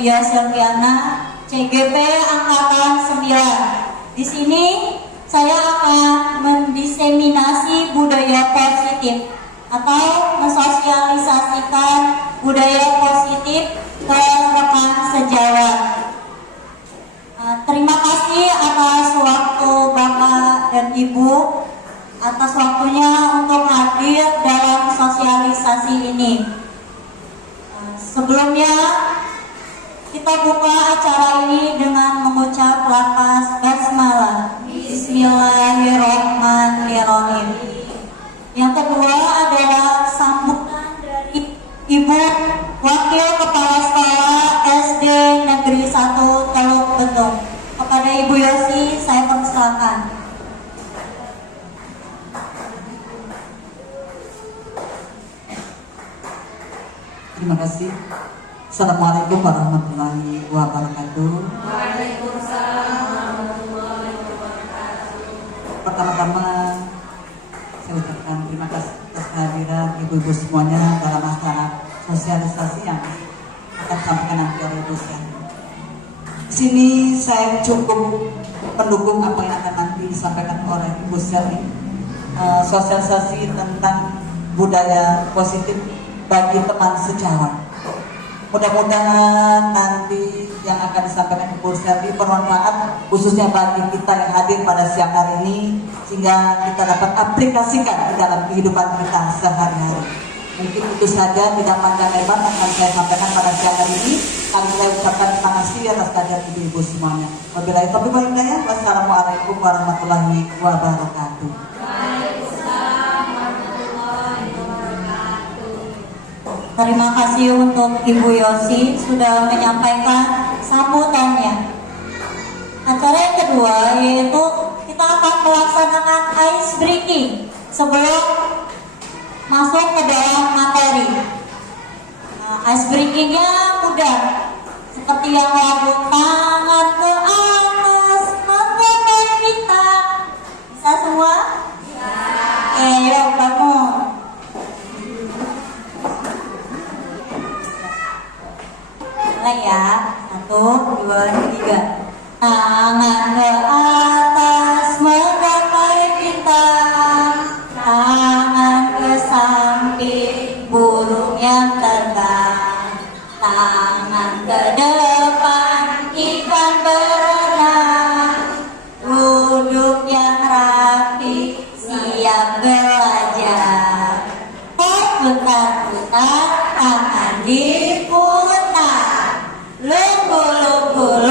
Nibia Silviana, CGP Angkatan 9. Di sini saya akan mendiseminasi budaya positif atau mensosialisasikan budaya positif ke rekan sejawat. Terima kasih atas waktu Bapak dan Ibu, atas waktunya untuk hadir dalam sosialisasi ini. Sebelumnya kita buka acara ini dengan mengucap lafaz basmalah. Bismillahirrahmanirrahim. Yang kedua adalah sambutan dari Ibu Wakil Kepala Sekolah SD Negeri 1 Teluk Betung. Kepada Ibu Yosi saya persilakan. Terima kasih. Assalamualaikum warahmatullahi wabarakatuh. Waalaikumsalam warahmatullahi wabarakatuh. Pertama-tama saya ucapkan terima kasih atas kehadiran ibu-ibu semuanya dalam acara sosialisasi yang akan sampaikan nanti oleh Ibu Syahri. Di sini saya cukup mendukung apa yang akan nanti disampaikan oleh Ibu Syahri, sosialisasi tentang budaya positif bagi teman sejawat. Mudah-mudahan nanti yang akan disampaikan Ibu Syahri bermanfaat khususnya bagi kita yang hadir pada siang hari ini, sehingga kita dapat aplikasikan di dalam kehidupan kita sehari-hari. Mungkin itu saja, tidak panjang lebar akan saya sampaikan pada siang hari ini. Kami saya ucapkan terima kasih atas kehadiran ibu-ibu semuanya. Wabillahi taufiq wal hidayah. Wassalamualaikum warahmatullahi wabarakatuh. Terima kasih untuk Ibu Yosi sudah menyampaikan sambutannya. Acara yang kedua yaitu kita akan melaksanakan ice breaking sebelum masuk ke dalam materi. Ice breakingnya mudah, seperti yang lagu tangan ke atas menggapai kita. Bisa semua? Ayo bangun. Mulai ya, 1, 2, 3. Tangan ke atas menggapai bintang, tangan ke samping burung yang terbang, tangan ke depan ikan berenang, duduk yang rapi siap belajar. Putar-putar tangan diputar, lunggu-lunggu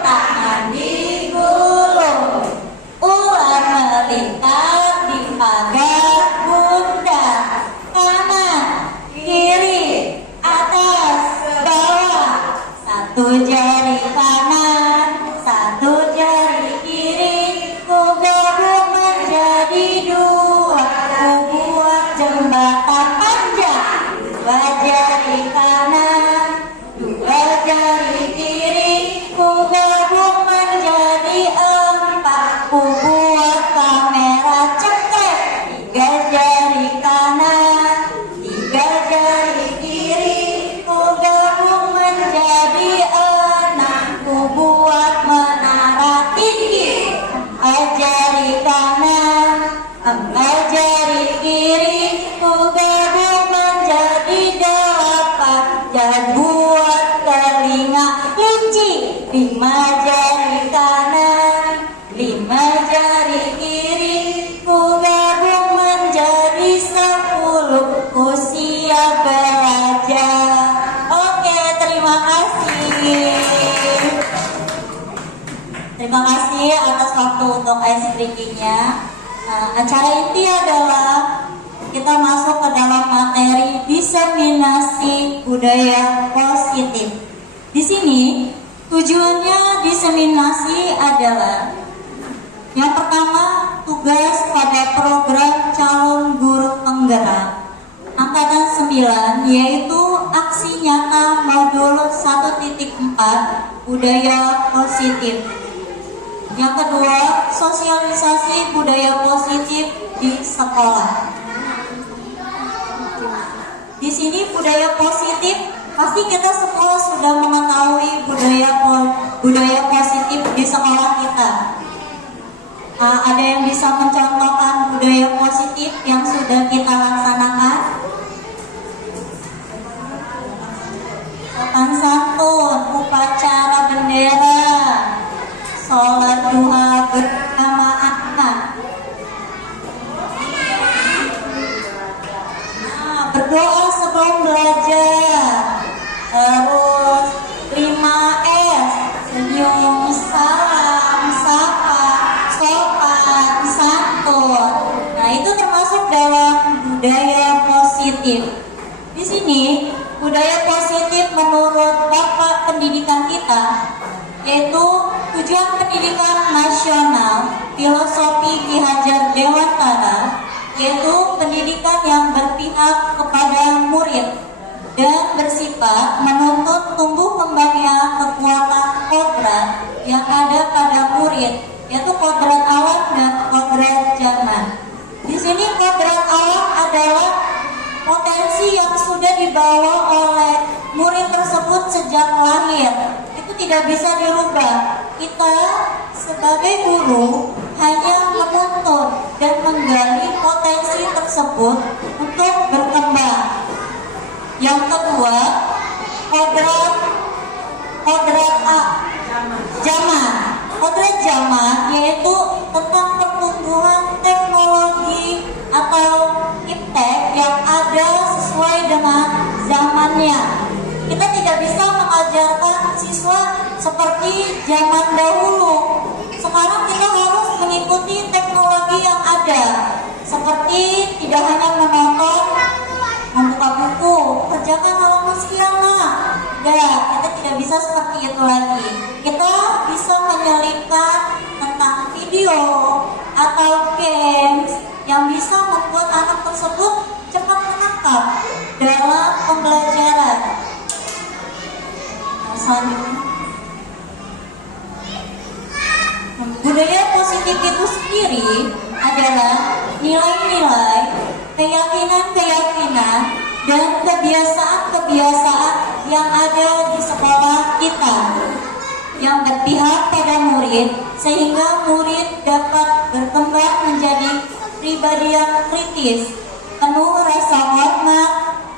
tangan digulung, ular melintas di pagar bunda, kanan, kiri, atas, bawah, satu jari kanan, satu jari kiri, ku gabung menjadi dua, ku buat jembatan panjang, dua jari kanan, dua jari kiri, ku gabung menjadi empat, ku buat kamera cetek, tiga jari kanan, tiga jari kiri, ku gabung menjadi enam, ku buat menara tinggi, empat jari kanan, empat jari kiri, ku gabung menjadi delapan, dan buat telinga kelinci, lima jari kanan, lima jari kiri, ku gabung menjadi 10, ku siap belajar. Oke, terima kasih. Terima kasih atas waktu untuk ice breaking-nya. Acara inti adalah kita masuk ke dalam materi diseminasi budaya positif. Di sini tujuannya diseminasi adalah yang pertama, tugas pada program calon guru penggerak Angkatan 9 yaitu aksi nyata modul 1.4 budaya positif. Yang kedua, sosialisasi budaya positif di sekolah. Di sini budaya positif Pasti kita semua sudah mengetahui budaya positif di sekolah kita. Ada yang bisa mencontohkan budaya positif yang sudah kita laksanakan? Sopan santun, upacara bendera, sholat duha berjamaah. Berdoa sebelum belajar. Terus 5S, senyum, salam, sapa, sopan, santun. Nah, itu termasuk dalam budaya positif. Di sini budaya positif menurut Bapak Pendidikan kita yaitu tujuan pendidikan nasional filosofi Ki Hajar Dewantara, yaitu pendidikan yang berpihak kepada murid dan bersifat menuntut tumbuh kembangnya kekuatan kodrat yang ada pada murid, yaitu kodrat alam dan kodrat zaman. Di sini kodrat alam adalah potensi yang sudah dibawa oleh murid tersebut sejak lahir. Itu tidak bisa dirubah. Kita sebagai guru hanya menuntut dan menggali potensi tersebut untuk berkembang. Yang kedua, zaman. Kodrat zaman yaitu tentang pertumbuhan teknologi atau iptek yang ada sesuai dengan zamannya. Kita tidak bisa mengajarkan siswa seperti zaman dahulu. Sekarang kita harus mengikuti teknologi yang ada, seperti tidak hanya menonton, membuka buku, kerjakan halaman sekian lah. Kita tidak bisa seperti itu lagi. Kita bisa menyelipkan tentang video atau games yang bisa membuat anak tersebut cepat menangkap dalam pembelajaran. Budaya positif itu sendiri adalah nilai-nilai, keyakinan-keyakinan, dan kebiasaan-kebiasaan yang ada di sekolah kita yang berpihak pada murid sehingga murid dapat berkembang menjadi pribadi yang kritis, penuh rasa hormat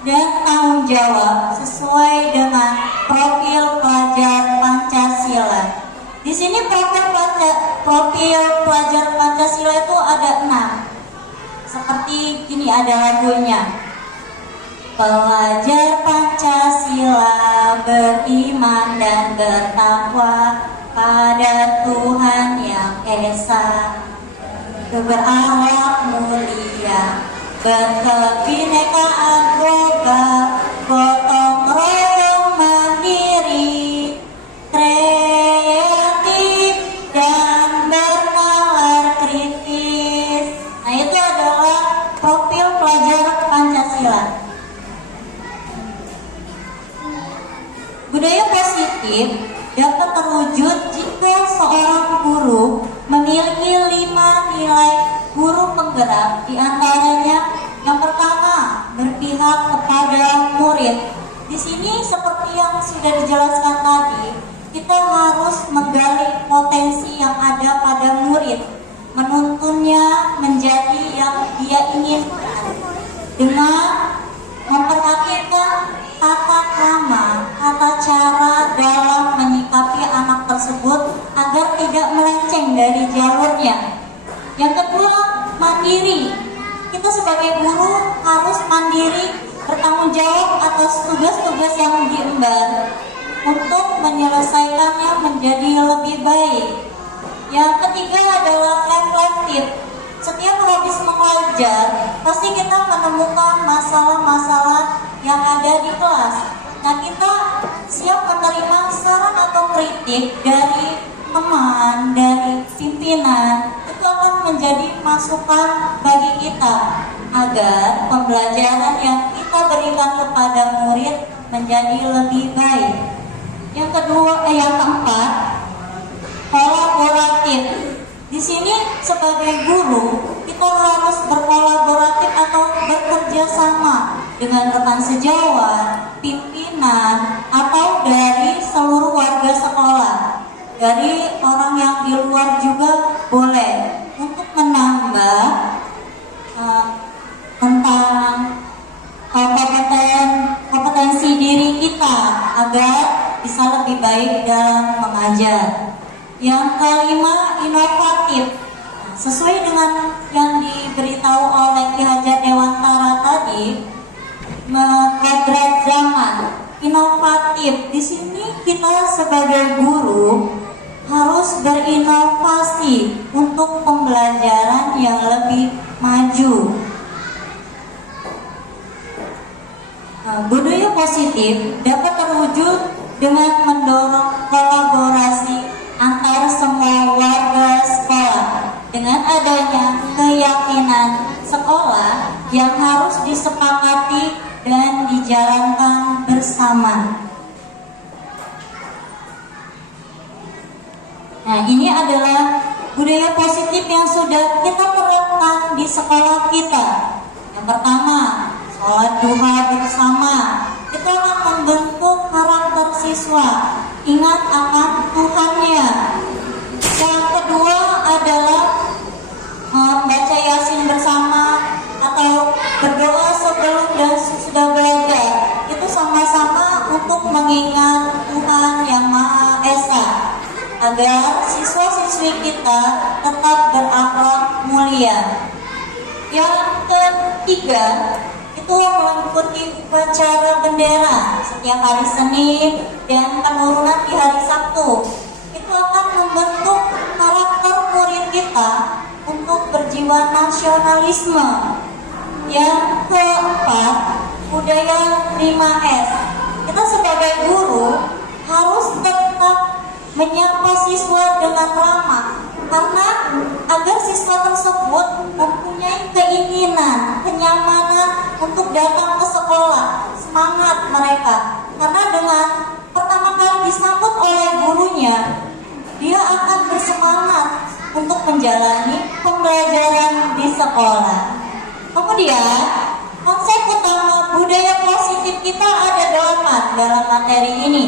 dan tanggung jawab sesuai dengan profil pelajar Pancasila. Di sini profil pelajar Pancasila itu ada 6. Seperti gini ada lagunya. Pelajar Pancasila beriman dan bertakwa pada Tuhan Yang Esa, berakhlak mulia, berkebinekaan global, gotong royong mandiri, kreatif dan bernalar kritis. Nah, itu adalah profil pelajar Pancasila. Budaya positif dapat terwujud jika seorang guru memiliki 5 nilai guru penggerak. Di antaranya yang pertama, berpihak kepada murid. Di sini seperti yang sudah dijelaskan tadi, kita harus menggali potensi yang ada pada murid, menuntunnya menjadi yang dia inginkan dengan memperhatikan tata krama, tata cara dalam menyikapi anak tersebut agar tidak melenceng dari jalurnya. Yang kedua, mandiri. Kita sebagai guru harus mandiri, bertanggung jawab atas tugas-tugas yang diemban untuk menyelesaikannya menjadi lebih baik. Yang ketiga adalah reflektif. Setiap habis mengajar, pasti kita menemukan masalah-masalah yang ada di kelas. Nah, kita siap menerima saran atau kritik dari teman, dari pimpinan. Itu akan menjadi masukan bagi kita agar pembelajaran yang kita berikan kepada murid menjadi lebih baik. Yang keempat, kolaboratif. Di sini sebagai guru kita harus berkolaboratif atau bekerja sama dengan rekan sejawat, pimpinan, keyakinan atau dari seluruh warga sekolah, dari orang yang di luar juga boleh, untuk menambah tentang kompetensi diri kita agar bisa lebih baik dalam mengajar. Yang kelima, inovatif. Sesuai dengan yang diberitahu oleh Ki Hajar Dewantara tadi, kodrat zaman, inovatif. Di sini kita sebagai guru harus berinovasi untuk pembelajaran yang lebih maju. Budaya positif dapat terwujud dengan mendorong kolaborasi antar semua warga sekolah dengan adanya keyakinan sekolah yang harus disepakati dan dijalankan bersama. Nah, ini adalah budaya positif yang sudah kita terapkan di sekolah kita. Yang pertama, sholat duha bersama. Itu akan membentuk karakter siswa, ingat akan Tuhannya. Yang kedua adalah membaca Yasin bersama atau berdoa sebelum dan sesudah belajar. Itu sama-sama untuk mengingat Tuhan Yang Maha Esa, agar siswa-siswi kita tetap berakhlak mulia. Yang ketiga, itu mengikuti upacara bendera setiap hari Senin dan penurunan di hari Sabtu. Itu akan membentuk karakter murid kita untuk berjiwa nasionalisme. Yang keempat, budaya 5S. Kita sebagai guru harus tetap menyapa siswa dengan ramah, karena agar siswa tersebut mempunyai keinginan, kenyamanan untuk datang ke sekolah, semangat mereka. Karena dengan pertama kali disambut oleh gurunya, dia akan bersemangat untuk menjalani pembelajaran di sekolah. Kemudian, konsep utama budaya positif kita ada 8 dalam materi ini.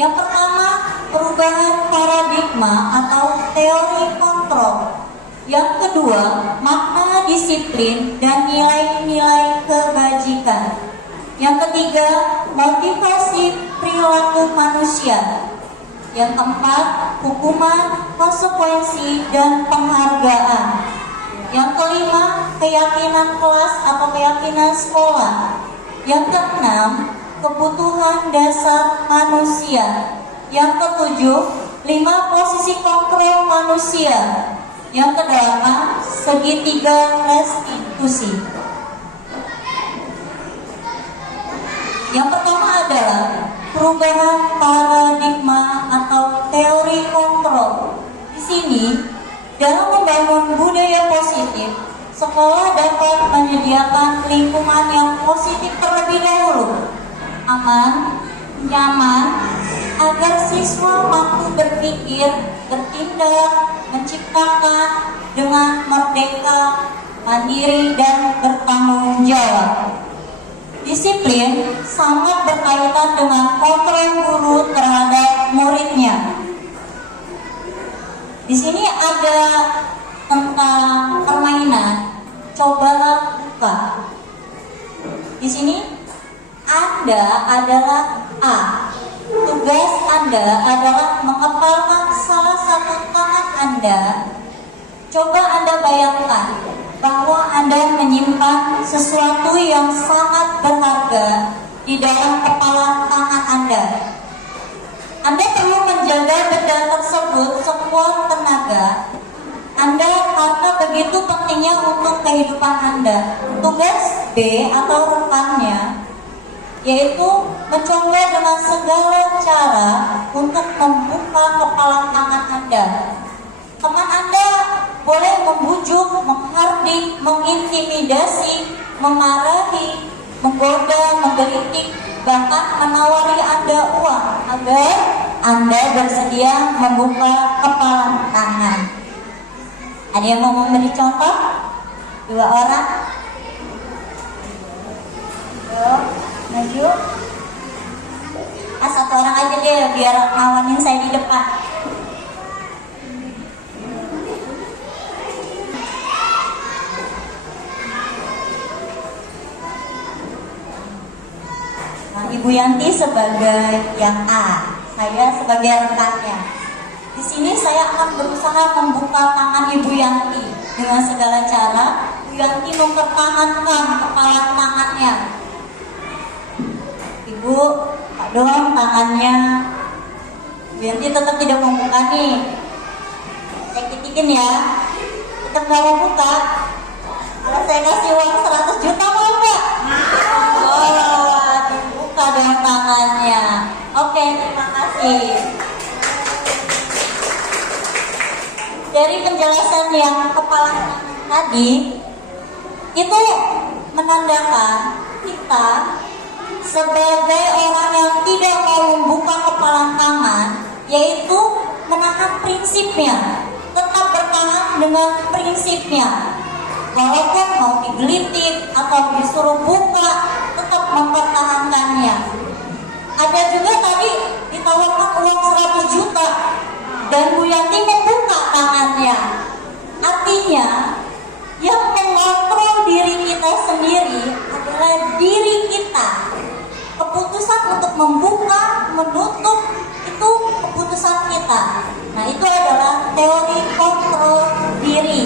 Yang pertama, perubahan paradigma atau teori kontrol. Yang kedua, makna disiplin dan nilai-nilai kebajikan. Yang ketiga, motivasi perilaku manusia. Yang keempat, hukuman, konsekuensi, dan penghargaan. Yang kelima, keyakinan kelas atau keyakinan sekolah. Yang keenam, kebutuhan dasar manusia. Yang ketujuh, 5 posisi kontrol manusia. Yang kedelapan, segitiga restitusi. Yang pertama adalah perubahan paradigma atau teori kontrol. Di sini, dalam membangun budaya positif, sekolah dapat menyediakan lingkungan yang positif terlebih dahulu, aman, nyaman, agar siswa mampu berpikir, bertindak, menciptakan dengan merdeka, mandiri, dan bertanggung jawab. Disiplin sangat berkaitan dengan kontrol guru terhadap muridnya. Di sini ada tentang permainan. Cobalah buka. Di sini Anda adalah A. Tugas Anda adalah mengepalkan salah satu tangan Anda. Coba Anda bayangkan bahwa Anda menyimpan sesuatu yang sangat berharga di dalam kepalan tangan Anda. Anda perlu menjaga benda tersebut sekuat tenaga Anda karena begitu pentingnya untuk kehidupan Anda. Tugas B atau rekannya yaitu mencoba dengan segala cara untuk membuka kepalan tangan Anda. Teman Anda boleh membujuk, menghardik, mengintimidasi, memarahi, menggoda, menggelitik, bahkan menawari Anda uang agar Anda bersedia membuka kepalan tangan. Ada yang mau memberi contoh? 2 orang? Maju. Satu orang aja deh biar ngawanin saya di depan. Nah, Ibu Yanti sebagai yang A, saya sebagai rekannya. Di sini saya akan berusaha membuka tangan Ibu Yanti dengan segala cara. Ibu Yanti mempertahankan kepala tangannya. Ibu, Pak dong tangannya. Ibu Yanti tetap tidak mau buka nih. Saya kitikin ya. Tetap gak mau buka. Kalau saya kasih uang 100 juta mau nggak? Oh, dibuka dong tangannya. Oke, terima kasih. Dari penjelasan yang kepala tangan tadi, itu menandakan kita sebagai orang yang tidak mau membuka kepala tangan, yaitu menahan prinsipnya, tetap bertahan dengan prinsipnya. Walaupun mau digelitik atau disuruh buka, tetap mempertahankannya. Ada juga tadi ditawarkan uang 100 juta dan Bu Yanti membuka tangannya. Artinya yang mengontrol diri kita sendiri adalah diri kita. Keputusan untuk membuka, menutup, itu keputusan kita. Nah, itu adalah teori kontrol diri.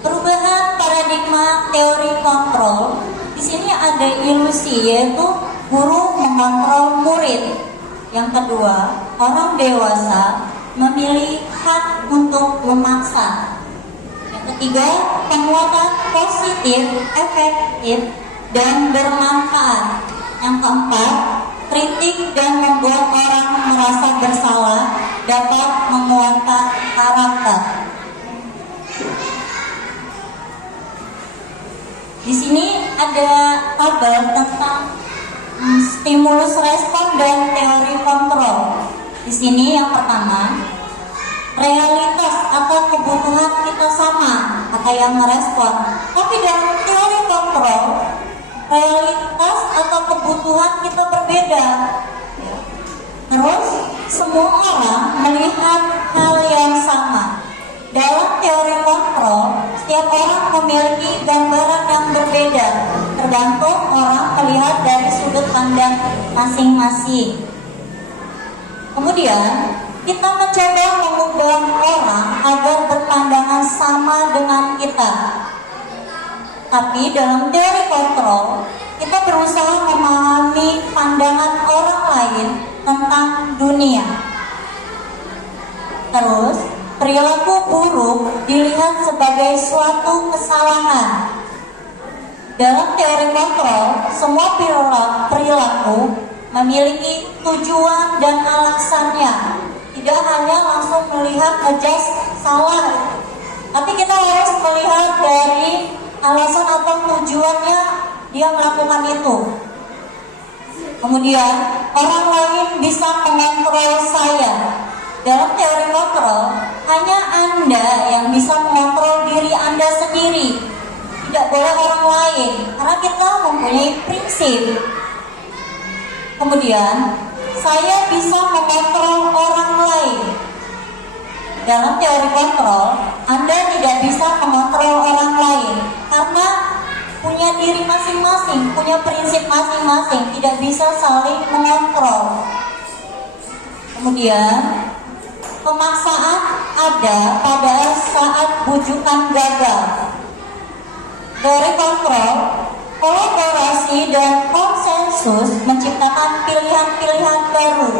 Perubahan paradigma teori kontrol. Di sini ada ilusi, yaitu guru mengontrol murid. Yang kedua, orang dewasa memilih hak untuk memaksa. Yang ketiga, penguatan positif, efektif, dan bermanfaat. Yang keempat, kritik dan membuat orang merasa bersalah dapat menguatkan karakter. Di sini ada tabel tentang stimulus respon dan teori kontrol. Di sini yang pertama, realitas atau kebutuhan kita sama kata yang merespon. Tapi dalam teori kontrol, realitas atau kebutuhan kita berbeda. Terus semua orang melihat hal yang sama. Dalam teori kontrol, setiap orang memiliki gambaran yang berbeda, tergantung orang melihat dari sudut pandang masing-masing. Kemudian, kita mencoba mengubah orang agar berpandangan sama dengan kita. Tapi dalam teori kontrol, kita berusaha memahami pandangan orang lain tentang dunia. Terus, perilaku buruk dilihat sebagai suatu kesalahan. Dalam teori kontrol, semua perilaku memiliki tujuan dan alasannya. Tidak hanya langsung melihat adjust salah, tapi kita harus melihat dari alasan atau tujuannya dia melakukan itu. Kemudian, orang lain bisa mengontrol saya. Dalam teori kontrol, hanya Anda yang bisa mengontrol diri Anda sendiri. Tidak boleh orang lain, karena kita mempunyai prinsip. Kemudian, saya bisa mengontrol orang lain. Dalam teori kontrol, Anda tidak bisa mengontrol orang lain, karena punya diri masing-masing, punya prinsip masing-masing, tidak bisa saling mengontrol. Kemudian, pemaksaan ada pada saat bujukan gagal. Dari kontrol, kolaborasi dan konsensus menciptakan pilihan-pilihan baru.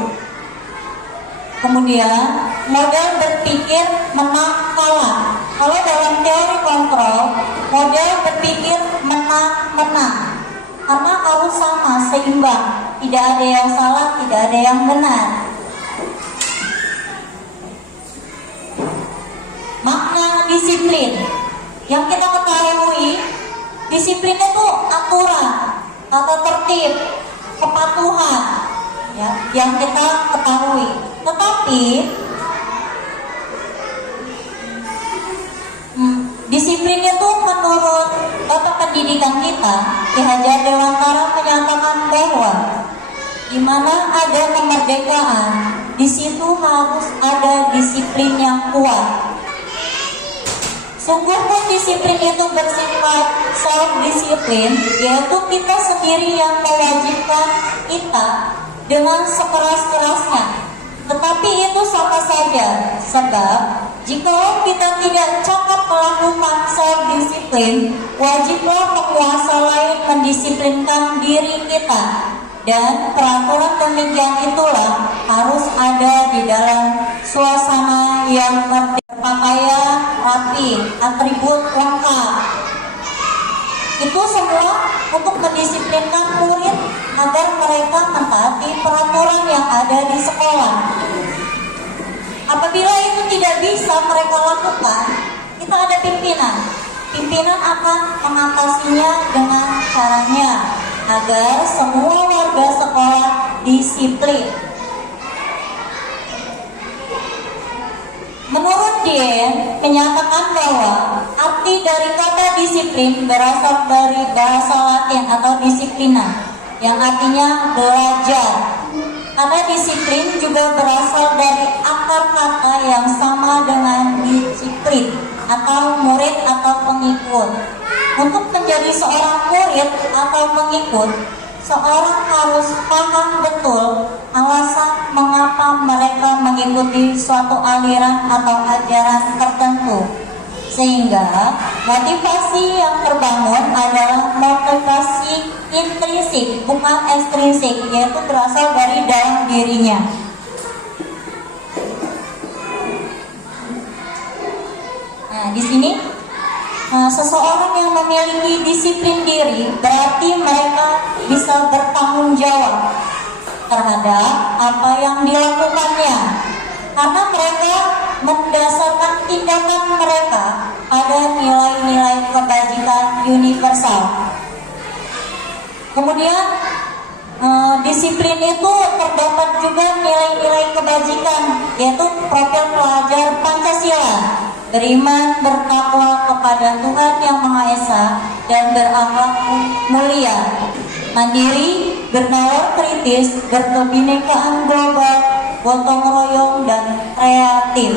Kemudian, model berpikir menang kalah. Kalau dalam teori kontrol, model berpikir menang-menang. Karena harus sama, seimbang. Tidak ada yang salah, tidak ada yang benar. Makna disiplin. Yang kita ketahui, disiplin itu aturan, tata tertib, kepatuhan, ya, yang kita ketahui. Tetapi disiplin itu menurut Bapak Pendidikan pendidikan kita, Ki Hajar Dewantara menyatakan bahwa di mana ada kemerdekaan, di situ harus ada disiplin yang kuat. Sungguh pun disiplin itu bersifat self-disiplin, yaitu kita sendiri yang mewajibkan kita dengan sekeras-kerasnya. Tetapi itu sama saja, sebab jika kita tidak cakap melakukan self-disiplin, wajiblah penguasa lain mendisiplinkan diri kita. Dan peraturan demikian itulah harus ada di dalam suasana yang berpakaian rapi, atribut lengkap. Itu semua untuk mendisiplinkan murid agar mereka mentaati peraturan yang ada di sekolah. Apabila itu tidak bisa mereka lakukan, kita ada pimpinan. Pimpinan akan mengatasinya dengan caranya agar semua warga sekolah disiplin. Menurut Dien, menyatakan bahwa arti dari kata disiplin berasal dari bahasa Latin atau disiplina, yang artinya belajar. Kata disiplin juga berasal dari akar kata yang sama dengan disiplin atau murid atau pengikut. Untuk menjadi seorang murid atau pengikut, seorang harus paham betul alasan mengapa mereka mengikuti suatu aliran atau ajaran tertentu. Sehingga motivasi yang terbangun adalah motivasi intrinsik, bukan ekstrinsik, yaitu berasal dari dalam dirinya. Nah, di sini seseorang yang memiliki disiplin diri berarti mereka bisa bertanggung jawab terhadap apa yang dilakukannya, karena mereka mendasarkan tindakan mereka pada nilai-nilai kebajikan universal. Kemudian disiplin itu terdapat juga nilai-nilai kebajikan, yaitu profil pelajar Pancasila: beriman, bertakwa kepada Tuhan Yang Maha Esa, dan berakhlak mulia, mandiri, bernalar kritis, berkebinekaan global, gotong royong, dan kreatif.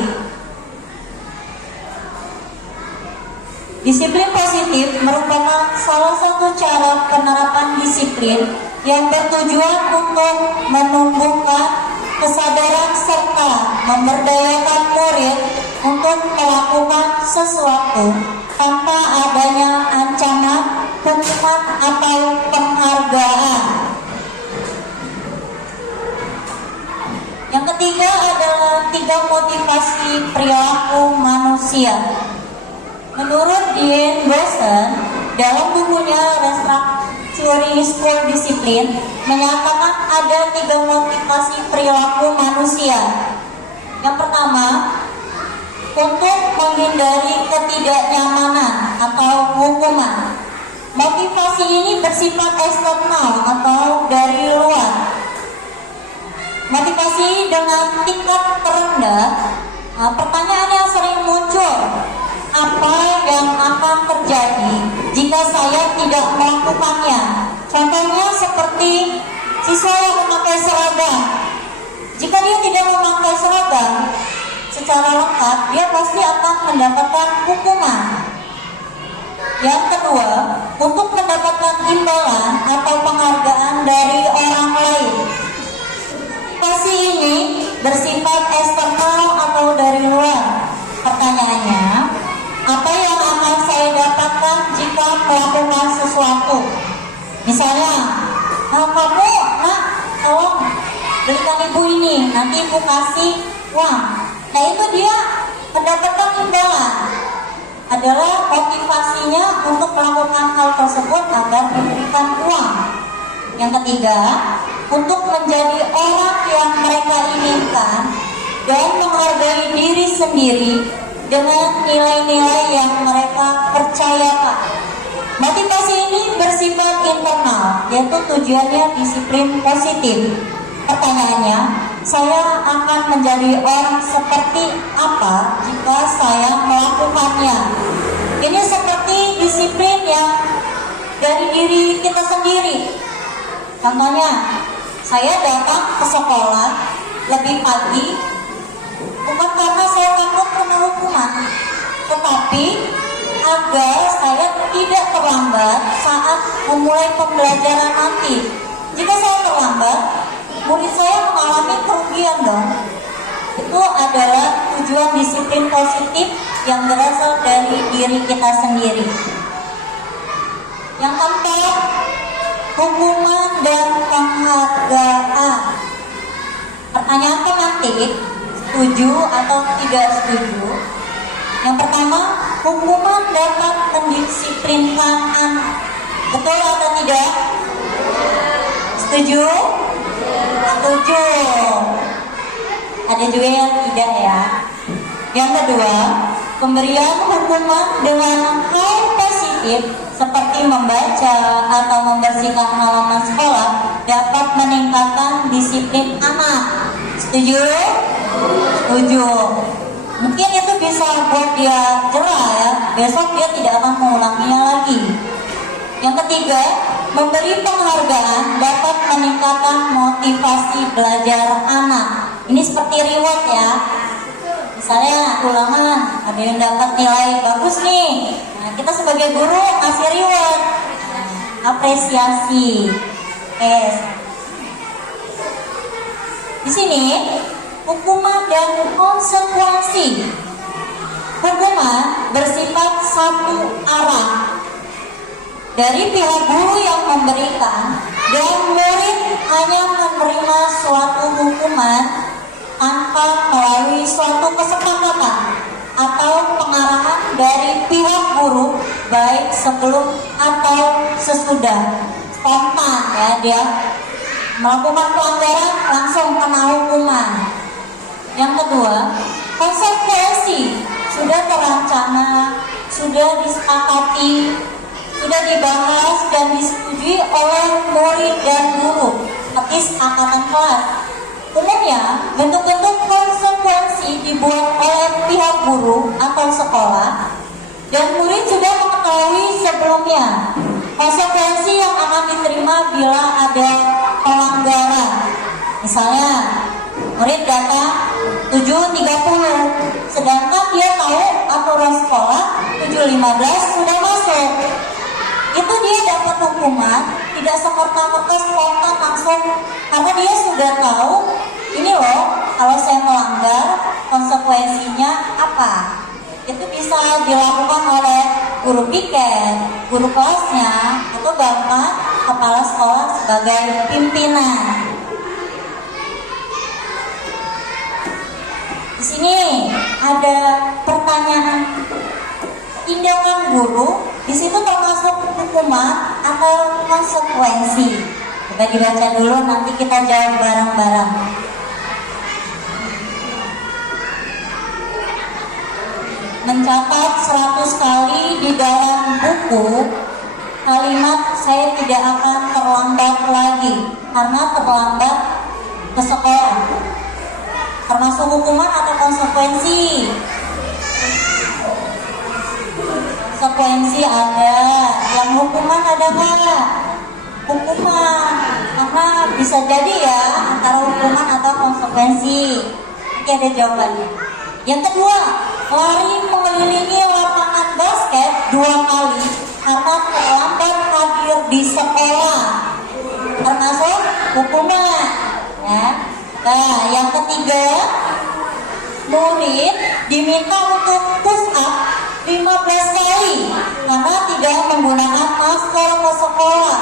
Disiplin positif merupakan salah satu cara penerapan disiplin yang bertujuan untuk menumbuhkan kesadaran serta memberdayakan murid untuk melakukan sesuatu tanpa adanya ancaman, hukuman, atau penghargaan. Yang ketiga adalah 3 motivasi perilaku manusia. Menurut Dean Boson, dalam bukunya Restructuring School Discipline, menyatakan ada 3 motivasi perilaku manusia. Yang pertama, untuk menghindari ketidaknyamanan atau hukuman. Motivasi ini bersifat eksternal atau dari luar. Motivasi dengan tingkat terendah, pertanyaan yang sering muncul, apa yang akan terjadi jika saya tidak melakukannya? Contohnya seperti siswa yang memakai seragam. Jika dia tidak memakai seragam secara lengkap, dia pasti akan mendapatkan hukuman. Yang kedua, untuk mendapatkan imbalan atau penghargaan dari orang lain. Motivasi ini bersifat eksternal atau dari luar. Pertanyaannya, apa yang akan saya dapatkan jika melakukan sesuatu? Misalnya, kamu, nak, tolong belikan ibu ini, nanti ibu kasih uang. Nah, itu dia mendapatkan imbalan. Adalah motivasinya untuk melakukan hal tersebut agar diberikan uang. Yang ketiga, untuk menjadi orang yang mereka inginkan dan menghargai diri sendiri dengan nilai-nilai yang mereka percayakan. Motivasi ini bersifat internal, yaitu tujuannya disiplin positif. Pertanyaannya, saya akan menjadi orang seperti apa jika saya melakukannya? Ini seperti disiplin yang dari diri kita sendiri. Contohnya, saya datang ke sekolah lebih pagi bukan karena saya takut kena hukuman, tetapi agar saya tidak terlambat saat memulai pembelajaran nanti. Jika saya terlambat, murid saya mengalami kerugian dong. Itu adalah tujuan disiplin positif yang berasal dari diri kita sendiri. Yang keempat, hukuman dan penghargaan. Pertanyaan pemantik, setuju atau tidak setuju? Yang pertama, hukuman dapat mendisiplinkan anak. Betul atau tidak? Setuju? Setuju. Ada juga yang tidak ya. Yang kedua, pemberian hukuman dengan hal positif seperti membaca atau membersihkan halaman sekolah dapat meningkatkan disiplin anak. Setuju? Setuju. Mungkin itu bisa buat dia jerah ya, besok dia tidak akan mengulanginya lagi. Yang ketiga, memberi penghargaan dapat meningkatkan motivasi belajar anak. Ini seperti reward ya. Misalnya ulangan, ada yang dapat nilai bagus nih. Nah, kita sebagai guru kasih reward, apresiasi. Di sini hukuman dan konsekuensi. Hukuman bersifat satu arah dari pihak guru yang memberikan, dan murid hanya menerima suatu hukuman tanpa melalui suatu kesepakatan atau pengarahan dari pihak guru, baik sebelum atau sesudah. Spontan ya, dia melakukan pelanggaran langsung kena hukuman. Yang kedua, konsekuensi sudah terancana, sudah disepakati, sudah dibahas dan disetujui oleh murid dan guru seperti kesepakatan kelas. Umumnya, bentuk-bentuk konsekuensi dibuat oleh pihak guru atau sekolah, dan murid sudah mengetahui sebelumnya konsekuensi yang akan diterima bila ada pelanggaran. Misalnya, murid datang 7.30, sedangkan dia tahu aturan sekolah 7.15 sudah masuk. Itu dia dapat hukuman, tidak semerta-merta spontan langsung, karena dia sudah tahu, ini loh, kalau saya melanggar konsekuensinya apa. Itu bisa dilakukan oleh guru piket, guru kelasnya, atau bahkan kepala sekolah sebagai pimpinan. Di sini ada pertanyaan, tindakan guru di situ termasuk hukuman atau konsekuensi? Coba dibaca dulu, nanti kita jawab bareng-bareng. Mencatat 100 kali di dalam buku kalimat "saya tidak akan terlambat lagi" karena terlambat ke sekolah. Termasuk hukuman atau konsekuensi? Konsekuensi ada, yang hukuman ada nggak? Hukuman, karena bisa jadi ya antara hukuman atau konsekuensi. Oke, ada jawabannya. Yang kedua, lari mengelilingi lapangan basket 2 kali karena terlambat hadir di sekolah, termasuk hukuman ya. Nah, yang ketiga, murid diminta untuk push up 15 kali karena tidak menggunakan masker ke sekolah.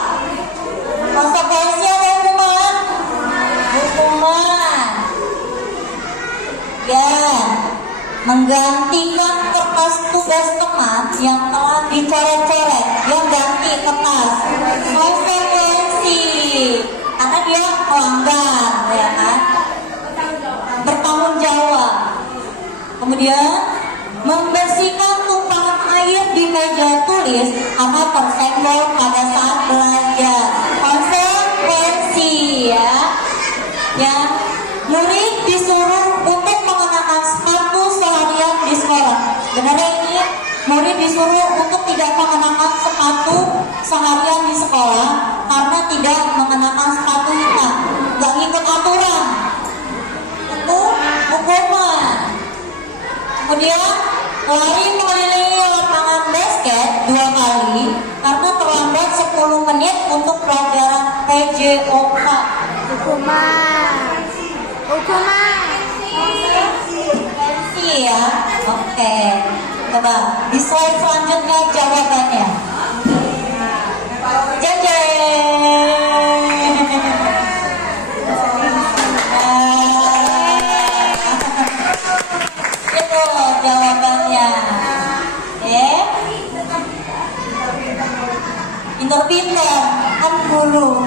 Konsekuensi atau hukuman? Hukuman. Ya, menggantikan kertas tugas teman yang telah dicoret-coret, yang ganti kertas. Konsekuensi, karena dia melanggar, ya kan? Bertanggung jawab. Kemudian membersihkan tumpahan air di meja tulis karena tersenggol pada saat belajar. Konsekuensi ya. Ya, murid disuruh untuk mengenakan sepatu seharian di sekolah. Sebenarnya ini murid disuruh untuk tidak mengenakan sepatu seharian di sekolah karena tidak mengenakan sepatu hitam, nggak ngikut aturan. Itu hukuman. Kemudian lari mengelilingi lapangan basket 2 kali karena terlambat 10 menit untuk pelajaran PJOK. Hukuman. Pensi ya. Oke. Coba di slide selanjutnya jawabannya. Itu jawabannya. Pinter-pinter kan guru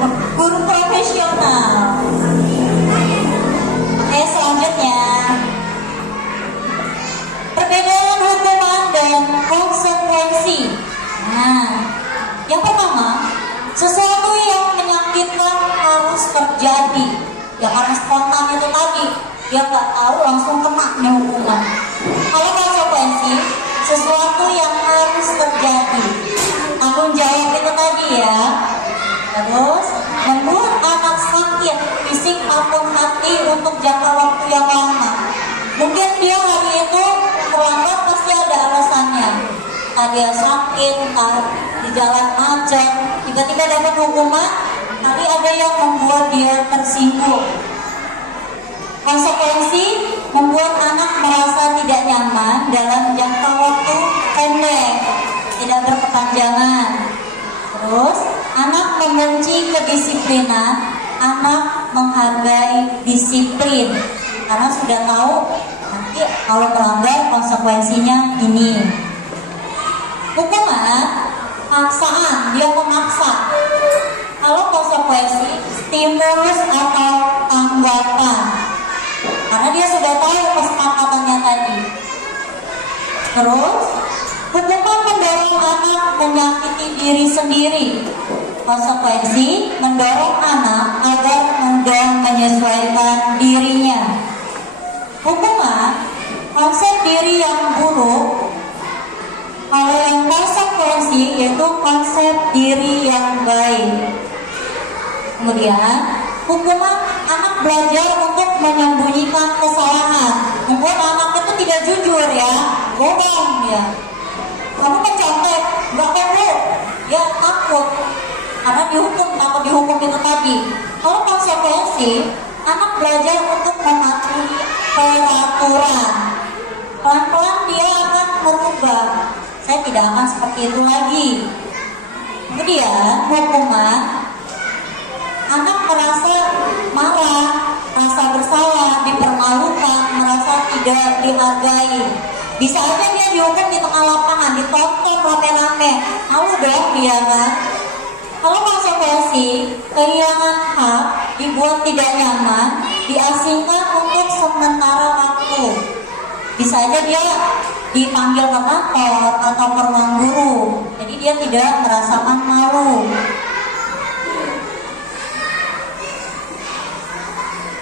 profesional. Selanjutnya perbedaan hukuman dan konsekuensi. Nah, yang pertama, sesuatu yang menyakitkan harus terjadi. Ya karena spontan itu tadi, dia nggak tahu langsung kena nih hukuman. Kalau konsekuensi, sesuatu yang harus terjadi. Tanggung jawab itu tadi ya. Terus membuat anak sakit fisik maupun hati untuk jangka waktu yang lama. Mungkin dia hari itu terlambat pasti ada alasannya. Entah dia sakit, entah di jalan macet, tiba-tiba dapat hukuman, tapi ada yang membuat dia tersinggung. Konsekuensi membuat anak merasa tidak nyaman dalam jangka waktu pendek, tidak berkepanjangan. Terus anak membenci kedisiplinan, anak menghargai disiplin karena sudah tahu nanti kalau melanggar konsekuensinya ini. Hukuman, paksaan, dia memaksa. Kalau konsekuensi, stimulus atau tanggapan karena dia sudah tahu kesepakatannya tadi. Terus hukuman mendorong anak menyakiti diri sendiri. Konsekuensi mendorong anak agar menyesuaikan dirinya. Hukuman, konsep diri yang buruk. Kalau yang konsekuensi yaitu konsep diri yang baik. Kemudian hukuman, anak belajar untuk menyembunyikan kesalahan. Membuat anak itu tidak jujur ya, bohong ya. Kamu mencontek, nggak perlu, ya takut karena takut dihukum itu tadi. Kalau konsekuensi, anak belajar untuk mematuhi peraturan. Pelan-pelan dia akan merubah. Saya tidak akan seperti itu lagi. Kemudian hukuman, anak merasa marah, merasa bersalah, dipermalukan, merasa tidak dihargai. Bisa aja dia dihukum di tengah lapangan, ditonton rame-rame. Tahu dong dia kan? Kalau konsekuensi, kehilangan hak, dibuat tidak nyaman, diasingkan untuk sementara waktu. Bisa aja dia dipanggil ke kantor atau ke ruang guru. Jadi dia tidak merasakan malu.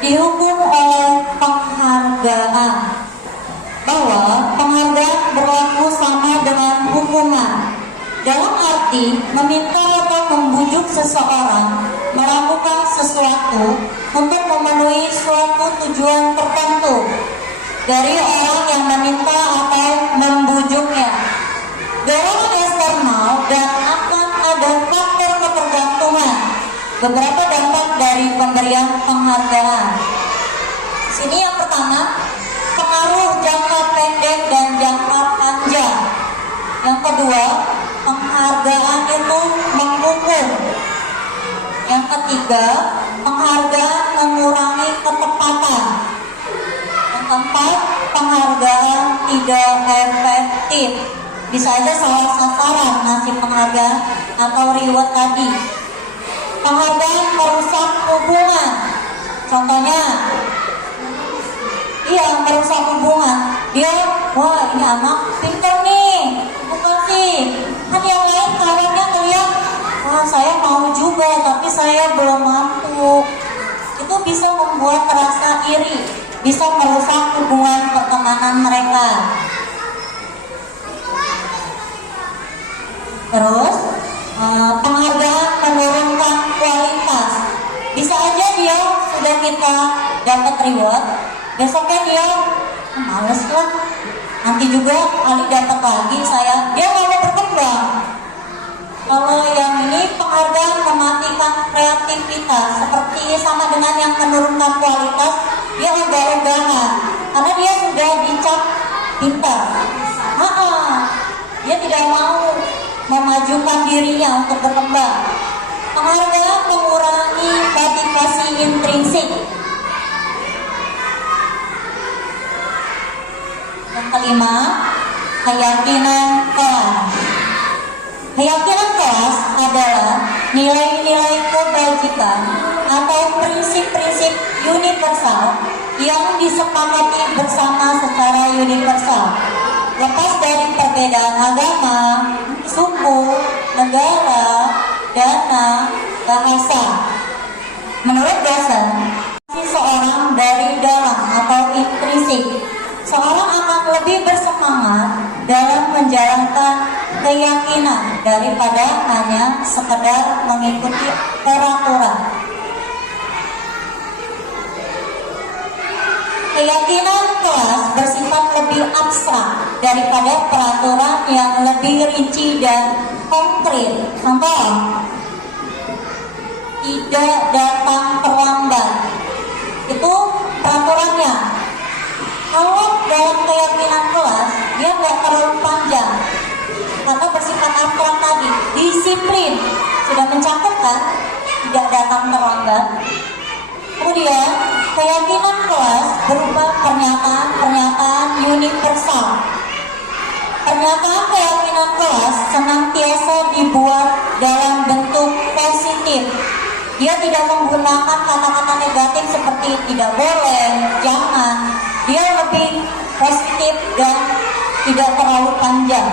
Dihukum oleh penghargaan. Bahwa penghargaan berlaku sama dengan hukuman. Dalam arti meminta atau membujuk seseorang melakukan sesuatu untuk memenuhi suatu tujuan tertentu dari orang yang meminta atau membujuknya. Dorongan eksternal dan akan ada faktor ketergantungan. Beberapa dampak dari pemberian penghargaan. Sini yang pertama, pengaruh jangka pendek dan jangka panjang. Yang kedua, penghargaan itu menghukum. Yang ketiga, penghargaan mengurangi ketepatan. Yang keempat, penghargaan tidak efektif. Bisa aja salah sasaran ngasih penghargaan atau reward tadi. Penghargaan merusak hubungan. Contohnya, merusak hubungan. Dia, wah ini anak pintar nih, bukan sih. Kan yang lain kawannya ngeliat, wah saya mau juga tapi saya belum mampu. Itu bisa membuat rasa iri, bisa merusak hubungan pertemanan mereka. Terus penghargaan menurunkan kualitas. Bisa aja dia sudah kita dapat reward, besoknya dia males lah. Nanti juga kali dapat lagi dia nggak mau berkembang. Kalau yang ini penghargaan mematikan kreativitas, seperti sama dengan yang menurunkan kualitas, dia ogah-ogahan karena dia sudah dicap pintar. Dia tidak mau memajukan dirinya untuk berkembang. Penghargaan mengurangi motivasi intrinsik. Yang kelima, keyakinan kelas. Keyakinan kelas adalah nilai-nilai kebajikan atau prinsip-prinsip universal yang disepakati bersama secara universal, lepas dari perbedaan agama, suku, negara, dana, bahasa. Menurut dosen, seseorang dari dalam atau intrinsik, seorang akan lebih bersemangat dalam menjalankan keyakinan daripada hanya sekedar mengikuti peraturan. Keyakinan kelas bersifat lebih abstrak daripada peraturan yang lebih rinci dan konkret. Contoh, tidak datang terlambat. Itu peraturannya. Kalau dalam keyakinan kelas, dia nggak terlalu panjang karena bersifat abstrak tadi. Disiplin sudah mencakup kan, tidak datang terlambat. Kemudian keyakinan kelas berupa pernyataan-pernyataan universal. Pernyataan keyakinan kelas senantiasa dibuat dalam bentuk positif. Dia tidak menggunakan kata-kata negatif seperti tidak boleh, jangan. Dia lebih positif dan tidak terlalu panjang.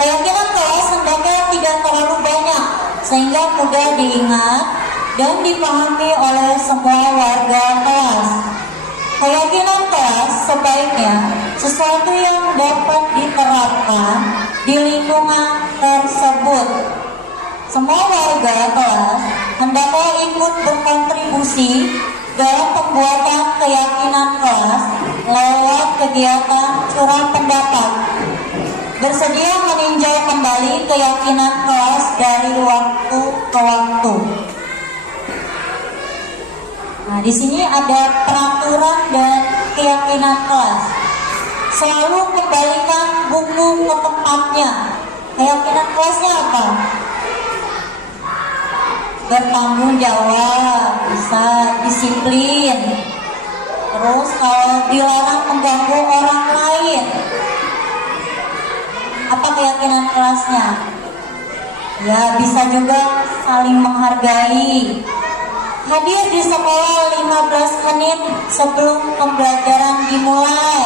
Keyakinan kelas hendaknya tidak terlalu banyak sehingga mudah diingat dan dipahami oleh semua warga kelas. Keyakinan kelas sebaiknya sesuatu yang dapat diterapkan di lingkungan tersebut. Semua warga kelas hendaknya ikut berkontribusi dalam pembuatan keyakinan kelas lewat kegiatan curah pendapat. Bersedia meninjau kembali keyakinan kelas dari waktu ke waktu. Nah, di sini ada peraturan dan keyakinan kelas. Selalu kembalikan buku ke tempatnya. Keyakinan kelasnya apa? Bertanggung jawab, bisa disiplin. Terus kalau dilarang mengganggu orang lain. Apa keyakinan kelasnya? Ya, bisa juga saling menghargai. Hadir di sekolah 15 menit sebelum pembelajaran dimulai.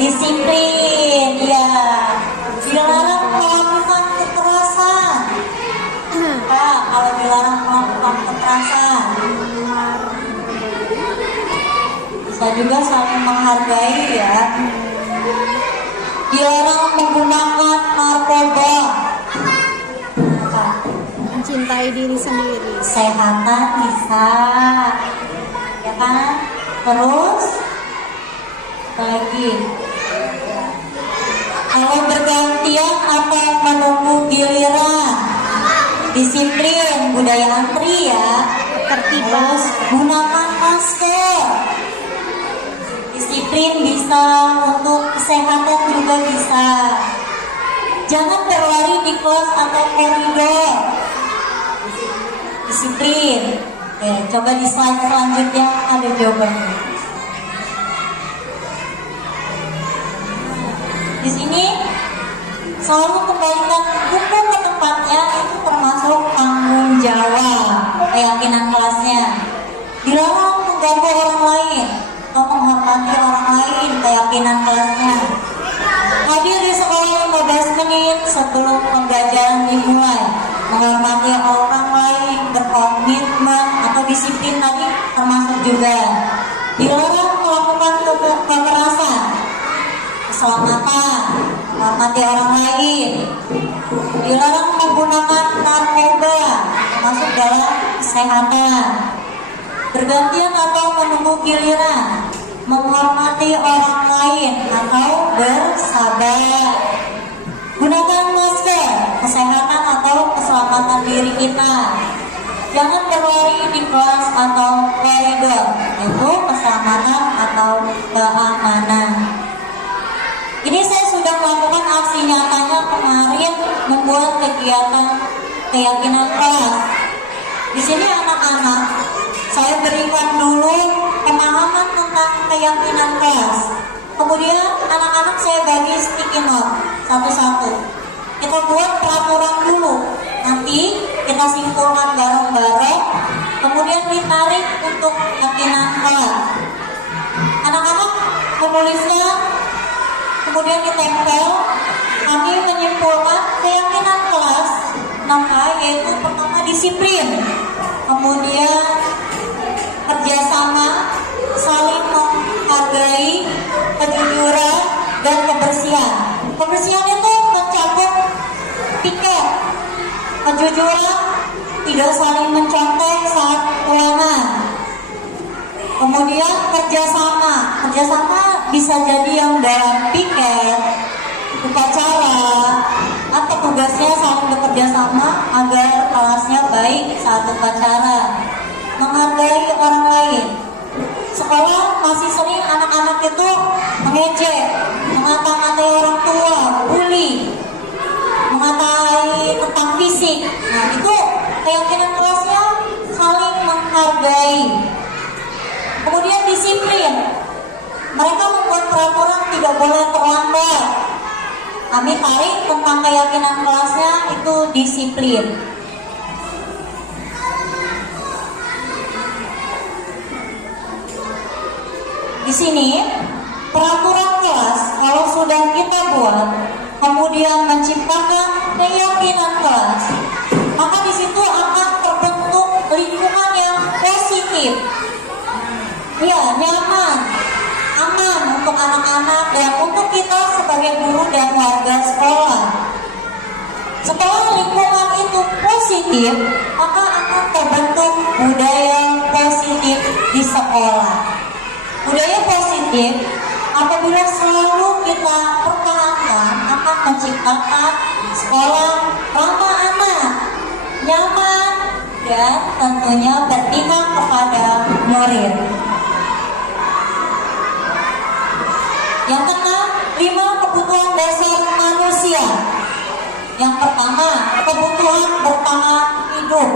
Disiplin, ya. Dilarang melakukan kekerasan. Kalau dilarang melakukan kekerasan, bisa juga saling menghargai, ya. Dilarang menggunakan narkoba. Mencintai diri sendiri. Kesehatan bisa, ya kan? Terus apa lagi? Kalau bergantian atau menunggu giliran, disiplin, budaya antri, ya. Tertiban. Terus gunakan masker. Disiplin bisa, untuk kesehatan juga bisa. Jangan berlari di kelas atau koridor. Disiplin. Oke, coba di slide selanjutnya ada jawabannya. Di sini selalu kembalikan buku ke tempatnya, itu termasuk tanggung jawab keyakinan kelasnya. Dilarang mengganggu orang lain atau menghormati orang lain, keyakinan kelasnya. Hadir di sekolah 15 menit sebelum pembelajaran dimulai. Menghormati orang lain, berkomitmen atau disiplin tadi termasuk juga. Dilarang melakukan kekerasan. Keselamatan, menghormati orang lain, dilarang menggunakan narkoba termasuk dalam kesehatan, bergantian atau menunggu giliran, menghormati orang lain atau bersabar, gunakan masker, kesehatan atau keselamatan diri kita, jangan berlari di kelas atau koridor, itu keselamatan atau keamanan. Ini saya sudah melakukan aksi nyatanya kemarin, membuat kegiatan keyakinan kelas. Di sini anak-anak saya berikan dulu pemahaman tentang keyakinan kelas. Kemudian anak-anak saya bagi sticky note satu-satu. Kita buat peraturan dulu. Nanti kita simpulkan bareng-bareng. Kemudian ditarik untuk keyakinan kelas. Anak-anak menuliskan, kemudian ditempel. Kami menyimpulkan keyakinan kelas 6K, yaitu pertama disiplin, kemudian kerjasama, saling menghargai, kejujuran, dan kebersihan. Kebersihan itu mencakup piket, kejujuran, tidak saling mencontek saat ulangan. Kemudian kerjasama bisa jadi yang dalam piket, upacara, atau tugasnya saling bekerja sama agar kelasnya baik saat upacara. Menghargai orang lain. Sekolah masih sering anak-anak itu mengejek, mengata-ngatai orang tua, bully, mengatai tentang fisik. Nah, itu keyakinan kelasnya saling menghargai. Kemudian disiplin. Mereka membuat peraturan tidak boleh terlambat. Kami tarik tentang keyakinan kelasnya itu disiplin. Di sini peraturan kelas kalau sudah kita buat, kemudian menciptakan keyakinan kelas, maka di situ akan terbentuk lingkungan yang positif. Ya, nyaman, aman untuk anak-anak dan untuk kita sebagai guru dan warga sekolah. Setelah lingkungan itu positif, maka akan terbentuk budaya positif di sekolah. Budaya positif apabila selalu kita pertahankan akan menciptakan sekolah ramah anak, nyaman, dan tentunya berpihak kepada murid. Yang keenam, 5 kebutuhan dasar manusia. Yang pertama, kebutuhan bertahan hidup,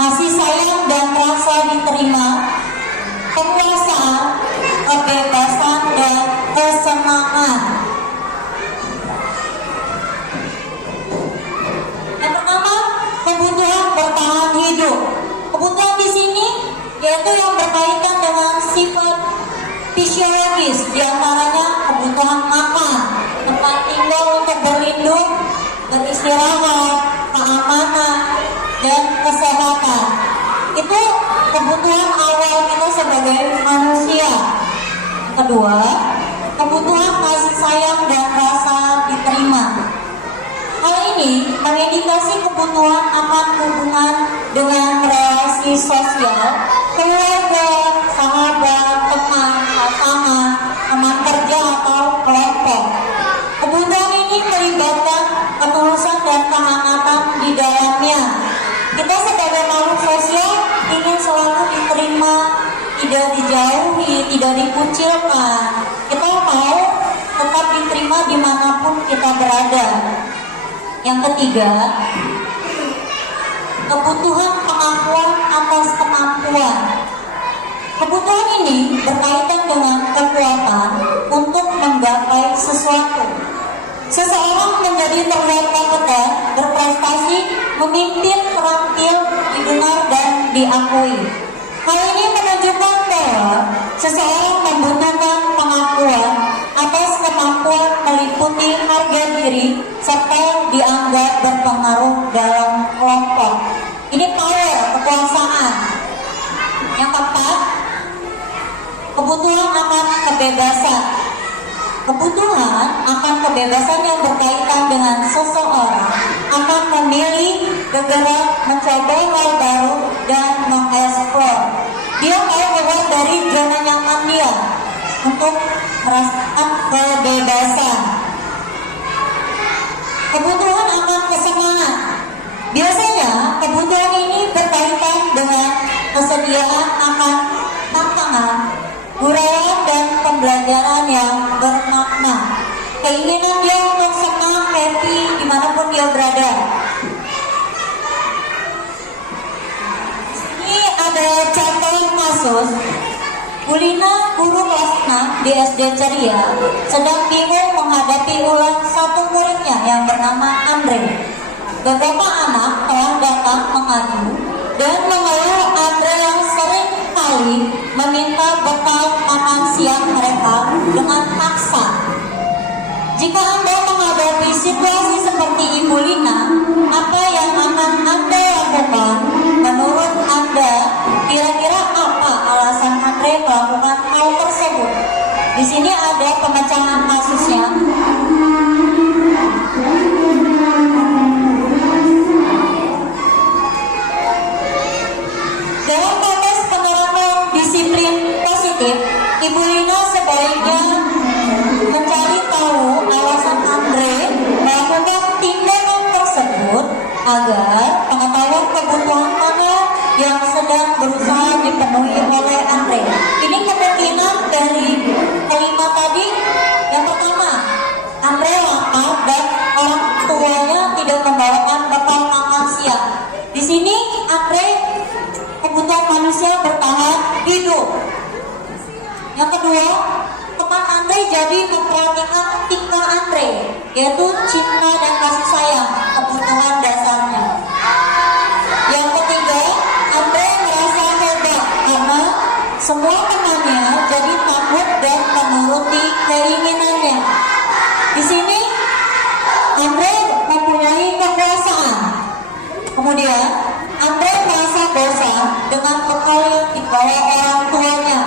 kasih sayang dan rasa diterima, kekuasaan, kebebasan, dan kesenangan. Yang pertama, kebutuhan bertahan hidup. Kebutuhan di sini yaitu yang berkaitan dengan sifat fisiologis, diantaranya kebutuhan makan, tempat tinggal untuk berlindung, beristirahat, keamanan, dan kesehatan. Itu kebutuhan awal kita sebagai manusia. Kedua, kebutuhan kasih sayang dan rasa diterima. Hal ini mengindikasi kebutuhan akan hubungan dengan relasi sosial, keluarga, sahabat, teman, pasangan, teman kerja atau kelompok. Kebutuhan ini melibatkan ketulusan dan kehangatan di dalamnya. Kita sebagai makhluk sosial ingin selalu diterima, tidak dijauhi, tidak dikucilkan. Kita mau tetap diterima dimanapun kita berada. Yang ketiga, kebutuhan pengakuan atas kemampuan. Kebutuhan ini berkaitan dengan kekuatan untuk menggapai sesuatu. Seseorang menjadi terlihat kompeten, berprestasi, memimpin, terampil, didengar, dan diakui. Hal ini menunjukkan bahwa seseorang membutuhkan pengakuan atas kemampuan meliputi harga diri serta dianggap berpengaruh dalam kelompok. Ini power, kekuasaan. Yang keempat, kebutuhan akan kebebasan. Kebutuhan akan kebebasan yang berkaitan dengan seseorang akan memilih, bergerak, mencoba hal baru, dan mengeksplor. Dia mau keluar dari zona nyaman dia untuk merasakan kebebasan. Kebutuhan akan kesenangan. Biasanya kebutuhan ini berkaitan dengan kesediaan akan tantangan, gurauan dan pembelajaran yang bermakna. Keinginan dia untuk senang, happy dimanapun dia berada. Ini ada contoh kasus. Bulina, guru kelas 6 di SD Ceria, sedang bingung menghadapi ulang satu muridnya yang bernama Andre. Beberapa anak telah datang mengadu dan mengeluh Andre yang sering kali meminta bekal makan siang mereka dengan paksa. Jika Anda menghadapi situasi seperti Ibu Lina, apa yang akan Anda lakukan? Menurut Anda, kira-kira apa alasan Andre melakukan hal tersebut? Di sini ada pemecahan kasusnya. Dalam konteks penerapan disiplin positif, Ibu Lina sebaiknya mencari tahu alasan Andre melakukan tindakan tersebut agar pengetahuan kebutuhan mana yang sedang berusaha dipenuhi oleh Andre. Ini kemungkinan dari kelima tadi. Yang pertama, Andre lapar dan orang tuanya tidak membawakan bekal makan siang. Di sini Andre kebutuhan manusia bertahan hidup. Yang kedua, teman Andre jadi memperhatikan tingkah Andre, yaitu cinta dan kasih sayang, kebutuhan dasarnya. Yang ketiga, Andre merasa hebat karena semua temannya jadi takut dan menuruti keinginannya. Di sini Andre mempunyai kekuasaan. Kemudian Andre merasa bosan dengan bekal yang dibawa orang tuanya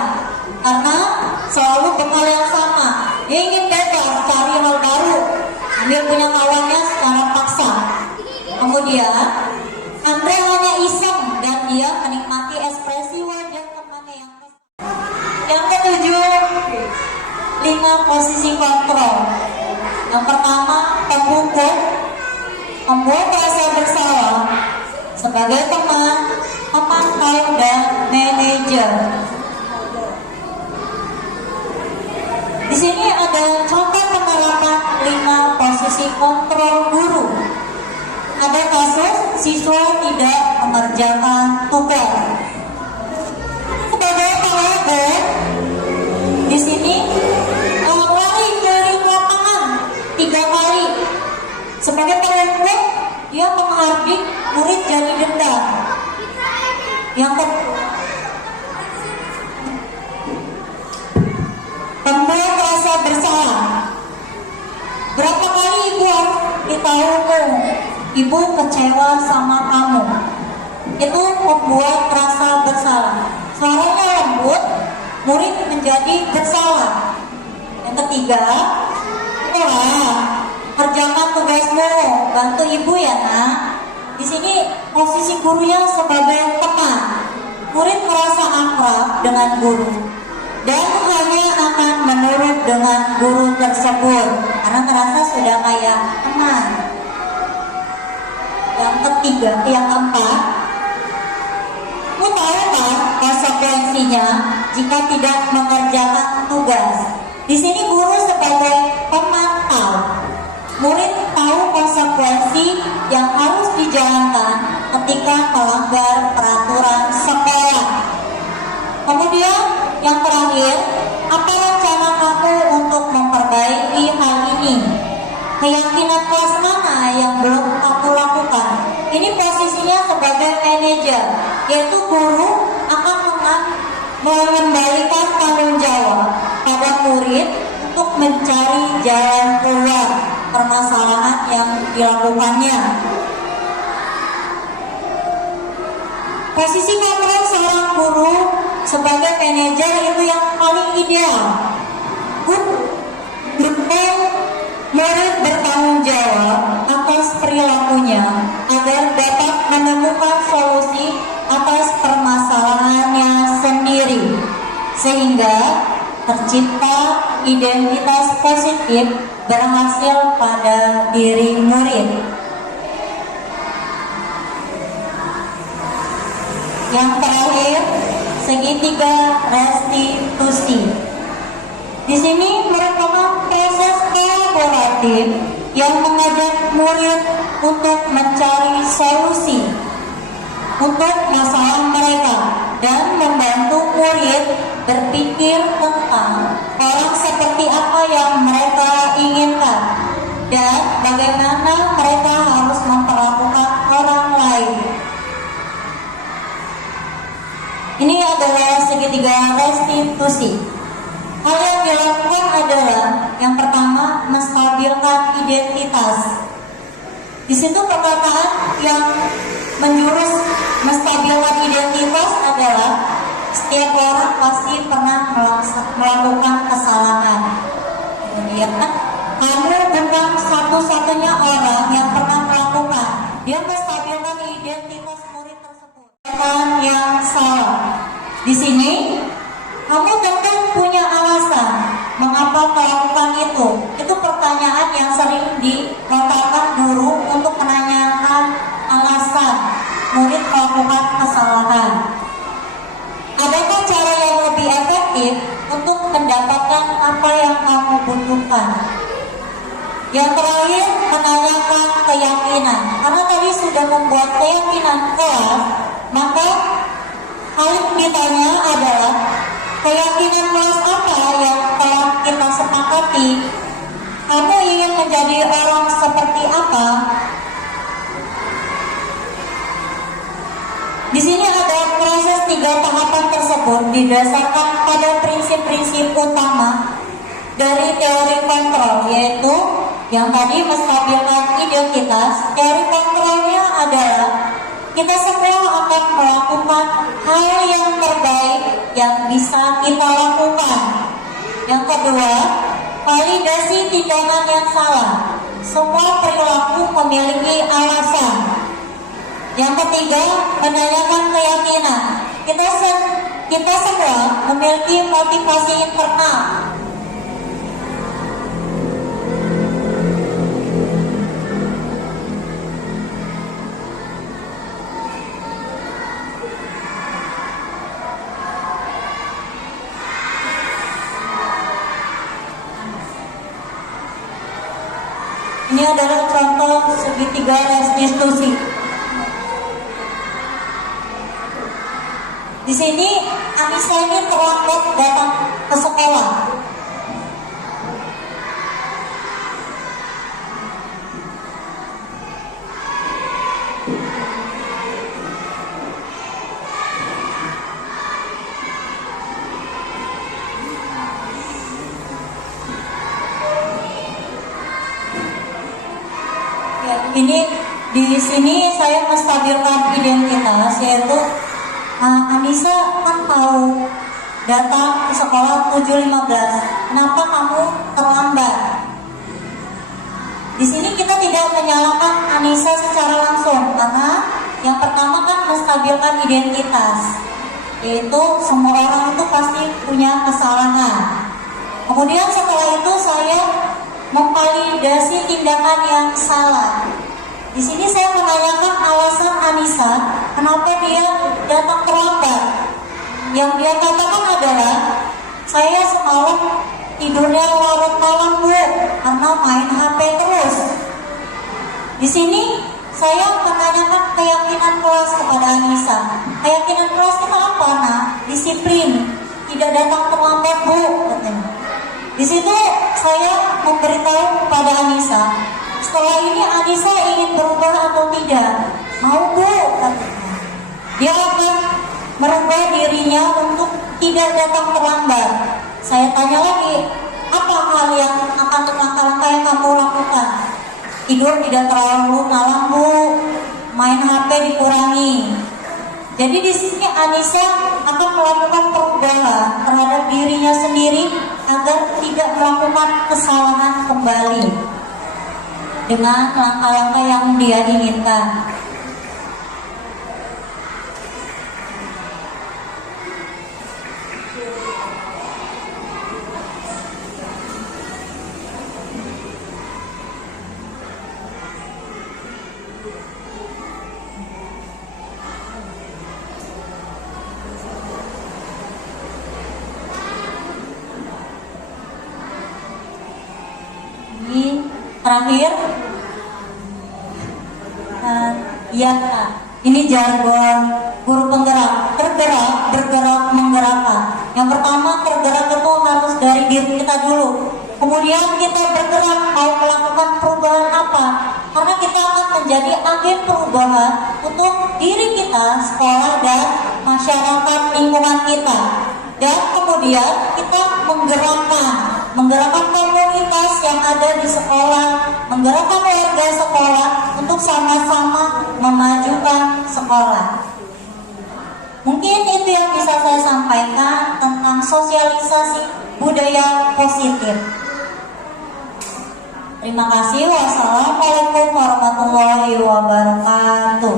karena selalu bekal yang sama. Dia ingin bebas, cari hal baru, ambil punya kawannya secara paksa. Kemudian Andre hanya iseng dan dia menikmati ekspresi wajah temannya yang kesal. Yang ketujuh, 5 posisi kontrol. Yang pertama, pembungkuk, membuat rasa bersalah sebagai teman, pemantau, dan manajer. Di sini ada contoh penerapan 5 posisi kontrol guru. Ada kasus siswa tidak mengerjakan tugas. Sebagai pelajar, di sini lari keliling lapangan 3 kali. Sebagai pelajar, dia menghardik murid jadi dendam. Yang kedua, membuat rasa bersalah. Berapa kali ibu harus beritahumu, ibu kecewa sama kamu. Itu membuat rasa bersalah. Suaranya lembut, murid menjadi bersalah. Yang ketiga, kerjakan tugasmu, bantu ibu ya nak. Di sini posisi gurunya sebagai teman. Murid merasa akrab dengan guru dan hanya akan menurut dengan guru tersebut karena merasa sudah kayak teman. Yang keempat, kamu tahu kan konsekuensinya jika tidak mengerjakan tugas. Di sini guru sebagai pemantau. Murid tahu konsekuensi yang harus dijalankan ketika melanggar peraturan sekolah. Kemudian yang terakhir, apa rencana kamu untuk memperbaiki hal ini? Keyakinan kelas mana yang belum kamu lakukan? Ini posisinya sebagai manajer, yaitu guru akan mengembalikan tanggung jawab pada murid untuk mencari jalan keluar permasalahan yang dilakukannya. Posisi kontrol seorang guru sebagai manajer itu yang paling ideal. Guru murid bertanggung jawab atas perilakunya agar dapat menemukan solusi atas permasalahannya sendiri, sehingga tercipta identitas positif berhasil pada diri murid. Yang terakhir, segitiga restitusi. Di sini merupakan proses kolaboratif yang mengajak murid untuk mencari solusi untuk masalah mereka dan membantu murid berpikir tentang orang seperti apa yang mereka inginkan dan bagaimana mereka harus memperlakukan orang lain. Ini adalah segitiga restitusi. Hal yang dilakukan adalah yang pertama, menstabilkan identitas. Di situ perkataan yang menjurus menstabilkan identitas adalah setiap orang pasti pernah melakukan kesalahan. Kemudian, kamu bukan satu-satunya orang yang pernah melakukan. Dia menstabilkan identitas murid tersebut. Yang salah. Di sini, kamu tentu punya alasan mengapa melakukan itu. Itu pertanyaan yang sering dilontarkan guru untuk menanyakan alasan murid melakukan kesalahan. Adakah cara yang lebih efektif untuk mendapatkan apa yang kamu butuhkan? Yang terakhir, menanyakan keyakinan. Karena tadi sudah membuat keyakinan kelas, maka hal yang ditanya adalah keyakinan kelas apa yang telah kita sepakati. Kamu ingin menjadi orang seperti apa? Di sini ada proses 3 tahapan tersebut didasarkan pada prinsip-prinsip utama dari teori kontrol, yaitu yang tadi menstabilkan identitas. Teori kontrolnya adalah kita semua akan melakukan hal yang terbaik yang bisa kita lakukan. Yang kedua, validasi tindakan yang salah. Semua perilaku memiliki alasan. Yang ketiga, menanyakan keyakinan. Kita semua memiliki motivasi internal. Ini adalah contoh segitiga restitusi. Di sini Anissa ini terlambat datang ke sekolah. Ya, ini di sini saya menstabilkan identitas, yaitu Anissa kan tahu datang ke sekolah 7.15. Kenapa kamu terlambat? Di sini kita tidak menyalahkan Anissa secara langsung, karena yang pertama kan menstabilkan identitas, yaitu semua orang itu pasti punya kesalahan. Kemudian setelah itu saya memvalidasi tindakan yang salah. Di sini saya menanyakan alasan Anissa kenapa dia datang terlambat. Yang dia katakan adalah, saya semalam tidurnya larut malam Bu, karena main HP terus. Di sini saya menanyakan keyakinan kelas kepada Anissa. Keyakinan kelas itu apa, Nak? Disiplin, tidak datang terlambat Bu, katanya. Di situ saya memberitahu kepada Anissa, setelah ini Anissa ingin berubah atau tidak? Mau Bu, katanya. Dia akan merubah dirinya untuk tidak datang terlambat. Saya tanya lagi, apa hal yang akan langkah-langkah yang kamu lakukan? Tidur tidak terlalu malam Bu, main HP dikurangi. Jadi di sini Anissa akan melakukan perubahan terhadap dirinya sendiri agar tidak melakukan kesalahan kembali. dengan langkah-langkah yang dia inginkan. Ini terakhir, ya, ini jargon guru penggerak, tergerak, bergerak, menggerakkan. Yang pertama, tergerak itu harus dari diri kita dulu. Kemudian kita bergerak mau melakukan perubahan apa? Karena kita akan menjadi agen perubahan untuk diri kita, sekolah, dan masyarakat lingkungan kita. Dan kemudian kita menggerakkan komunitas yang ada di sekolah, menggerakkan warga sekolah untuk sama-sama memajukan sekolah. Mungkin itu yang bisa saya sampaikan tentang sosialisasi budaya positif. Terima kasih. Wassalamualaikum warahmatullahi wabarakatuh.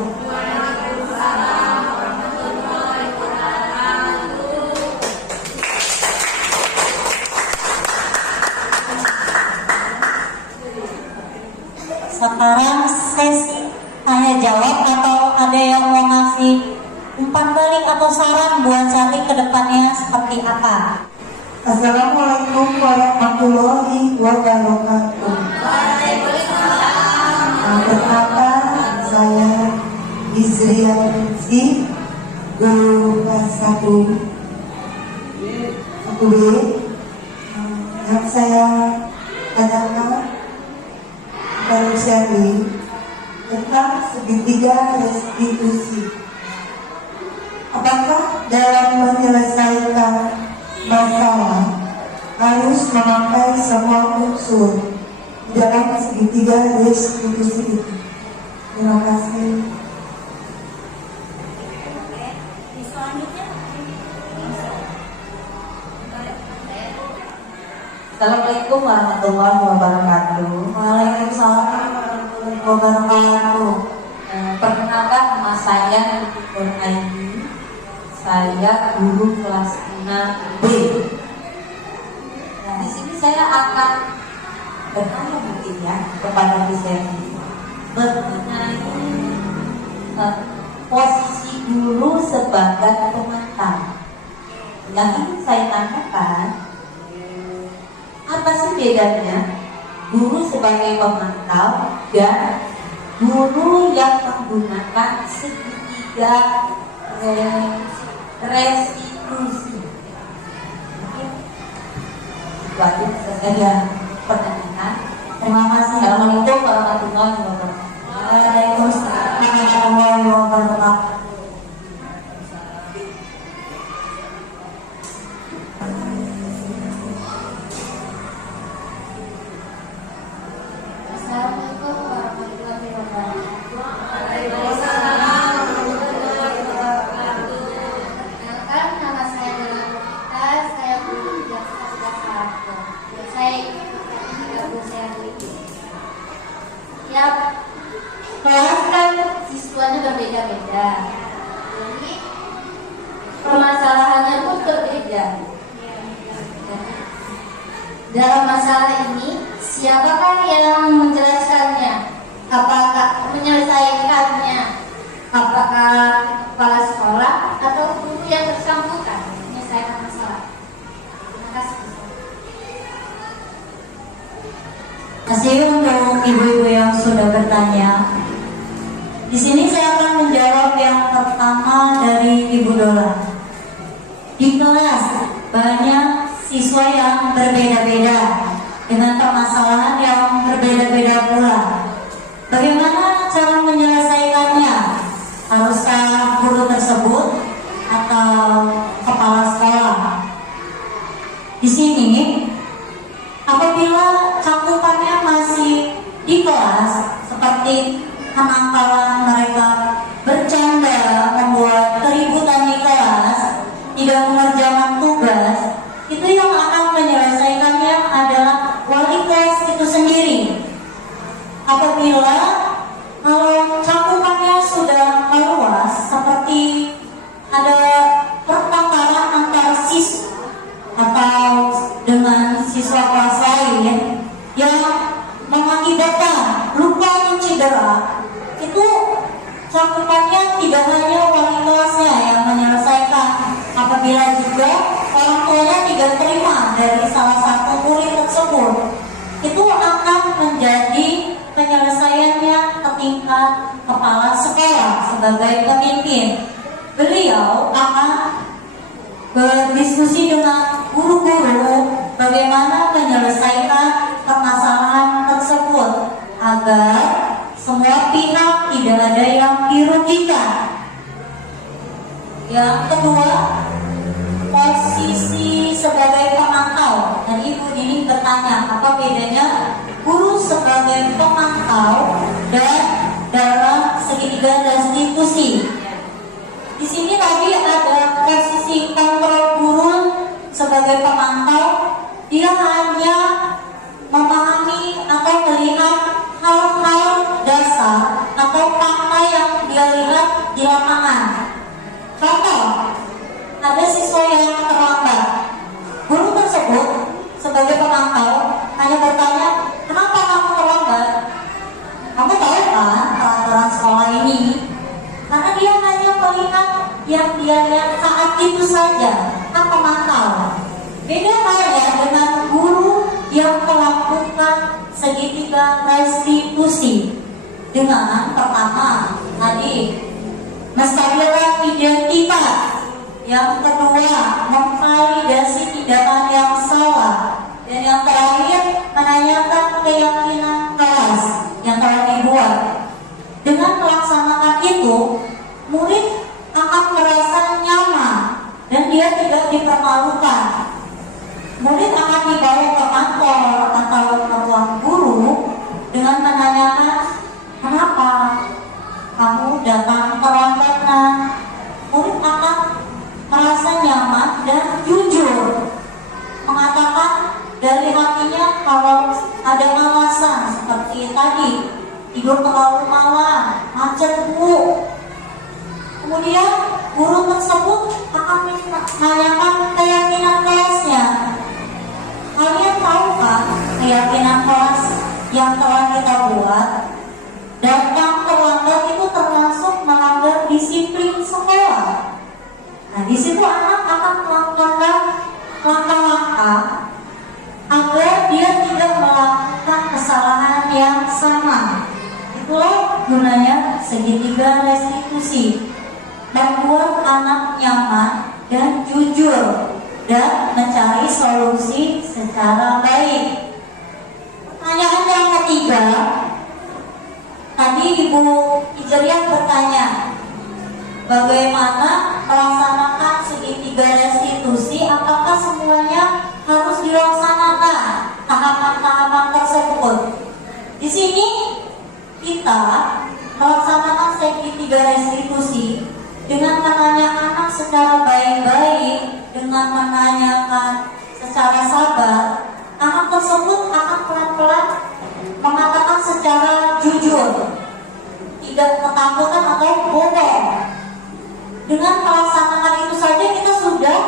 Sekarang sesi tanya jawab, atau ada yang mau ngasih umpan balik atau saran buat Charlie ke depannya seperti apa? Assalamualaikum warahmatullahi wabarakatuh. Perkenalkan, saya Izrian Rizky, guru kelas 1B. Yang saya tanyakan kepada Shirley tentang segitiga restitusi. Apakah dalam menyelesaikan masalah harus memakai semua unsur di dalam segitiga restitusi itu? Terima kasih. Assalamualaikum warahmatullahi wabarakatuh. Waalaikumsalam warahmatullahi wabarakatuh. Perkenalkan, nama saya Nur Aini. Saya guru kelas 6B. Nah, di sini saya akan bertanya mungkin ya kepada Bu Seri mengenai posisi guru sebagai pemantau. Yang ingin saya tanyakan, apa sih bedanya guru sebagai pemantau dan guru yang menggunakan segitiga restitusi? Mungkin itu aja saja pertanyaan. Terima kasih. Assalamualaikum warahmatullahi wabarakatuh. Waalaikumsalam warahmatullahi wabarakatuh. Assalamualaikum warahmatullahi wabarakatuh. Perkenalkan, nama saya Nela Novita, saya guru di kelas 1. Saya ikut dengan Bu Sherly. Tiap kelas kan siswanya berbeda-beda, jadi permasalahannya pun berbeda. Dalam masalah ini, siapakah yang menjelaskannya? Apakah menyelesaikannya? Apakah kepala sekolah atau guru yang bersangkutan menyelesaikan masalah? Terima kasih. Terima kasih untuk ibu-ibu yang sudah bertanya. Di sini saya akan menjawab yang pertama dari Ibu Dola. Di kelas banyak siswa yang berbeda-beda dengan permasalahan yang berbeda-beda pula. Bagaimana cara menyelesaikannya? Haruskah guru tersebut atau kepala sekolah? Di sini, apabila cakupannya masih di kelas, seperti kenakalan mereka bercanda, membuat keributan di kelas, tidak mengerjakan tugas, itu yang akan menyelesaikannya adalah wali kelas itu sendiri. Apabila apabila juga orang tuanya tidak terima dari salah satu murid tersebut, itu akan menjadi penyelesaiannya ke tingkat kepala sekolah sebagai pemimpin. Beliau akan berdiskusi dengan guru-guru bagaimana menyelesaikan permasalahan tersebut agar semua pihak tidak ada yang dirugikan. Yang kedua, posisi sebagai pemantau. Dan Ibu Dini bertanya, apa bedanya guru sebagai pemantau dan dalam segitiga restitusi? Di sini tadi ada posisi kontrol guru sebagai pemantau. Dia hanya memahami atau melihat hal-hal dasar atau fakta yang dia lihat di lapangan. Contoh, ada siswa yang terlambat. Guru tersebut sebagai pemantau hanya bertanya, kenapa kamu terlambat? Kamu tahu kan peraturan sekolah ini? Karena dia hanya melihat yang dia lihat saat itu saja, kan pemantau. Beda halnya dengan guru yang melakukan segitiga restitusi dengan pertama tadi menstabilkan identitas, yang kedua memvalidasi tindakan yang salah, dan yang terakhir menanyakan keyakinan kelas yang telah dibuat. Dengan melaksanakan itu, murid akan merasa nyaman dan dia tidak dipermalukan. Murid akan dibawa ke kantor atau ke ruang guru dengan menanyakan, kenapa kamu datang terlambat? Murid akan merasa nyaman dan jujur mengatakan dari hatinya kalau ada alasan seperti tadi, tidur terlalu malam, macet Bu. Kemudian guru tersebut akan menanyakan keyakinan kelasnya. Kalian tahu kan keyakinan kelas yang telah kita buat? Datang terlambat itu termasuk melanggar disiplin sekolah. Nah, di situ anak akan melakukan langkah-langkah agar dia tidak melakukan kesalahan yang sama. Itulah gunanya segitiga restitusi, membuat anak nyaman dan jujur dan mencari solusi secara baik. Pertanyaan yang ketiga, tadi Ibu Ijeriah bertanya, bagaimana melaksanakan segitiga restitusi? Apakah semuanya harus dilaksanakan tahapan-tahapan tersebut? Di sini kita melaksanakan segitiga restitusi dengan menanya anak secara baik-baik, dengan menanyakan secara sabar. Anak tersebut akan pelan-pelan mengatakan secara jujur, tidak ketakutan atau bohong. Dengan melaksanakan itu saja kita sudah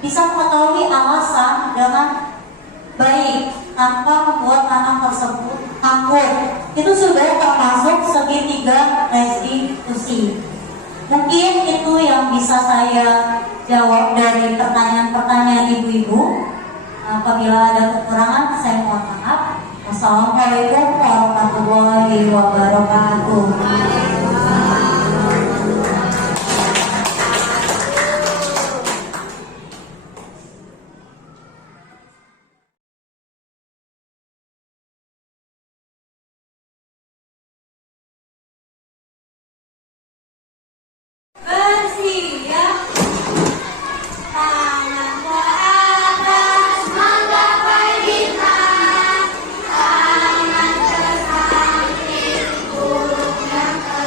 bisa mengetahui alasan dengan baik tanpa membuat anak tersebut takut. Itu sudah termasuk segitiga restitusi. Mungkin itu yang bisa saya jawab dari pertanyaan-pertanyaan ibu-ibu. Apabila ada kekurangan, saya mohon maaf. Wassalamualaikum warahmatullahi wabarakatuh. Bersiap, tangan ke atas, menggapai bintang, tangan ke samping, burung yang ke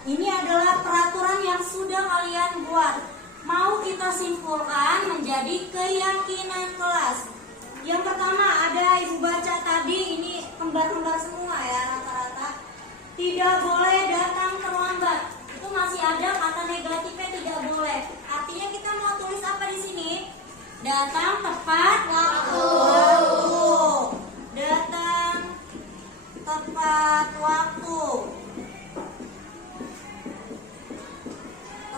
Ini adalah peraturan yang sudah kalian buat. Mau kita simpulkan menjadi keyakinan kelas. Yang pertama ada ibu baca tadi, ini kembar-kembar semua ya rata-rata. Tidak boleh datang terlambat. Itu masih ada kata negatifnya tidak boleh. Artinya kita mau tulis apa di sini? Datang tepat waktu. Datang tepat waktu.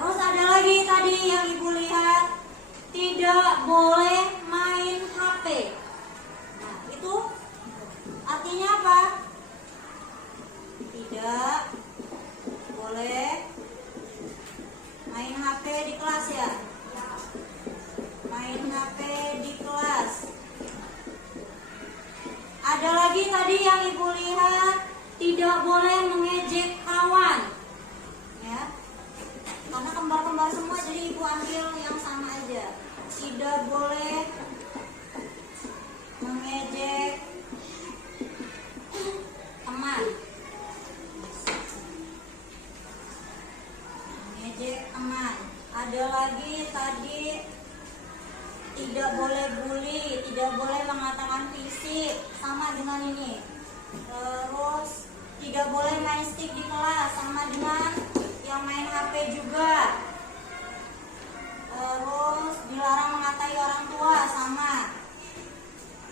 Terus ada lagi tadi yang ibu lihat, tidak boleh main HP. Nah, itu artinya apa? Tidak boleh main HP di kelas ya. Main HP di kelas. Ada lagi tadi yang ibu lihat, tidak boleh mengejek kawan. Ya. Karena kembar-kembar semua, jadi ibu ambil yang sama aja. Tidak boleh mengejek teman. Mengejek teman. Ada lagi tadi, tidak boleh bully, tidak boleh mengatakan fisik, sama dengan ini. Terus tidak boleh main stick di kelas, sama dengan yang main HP juga. Terus dilarang mengatai orang tua, sama.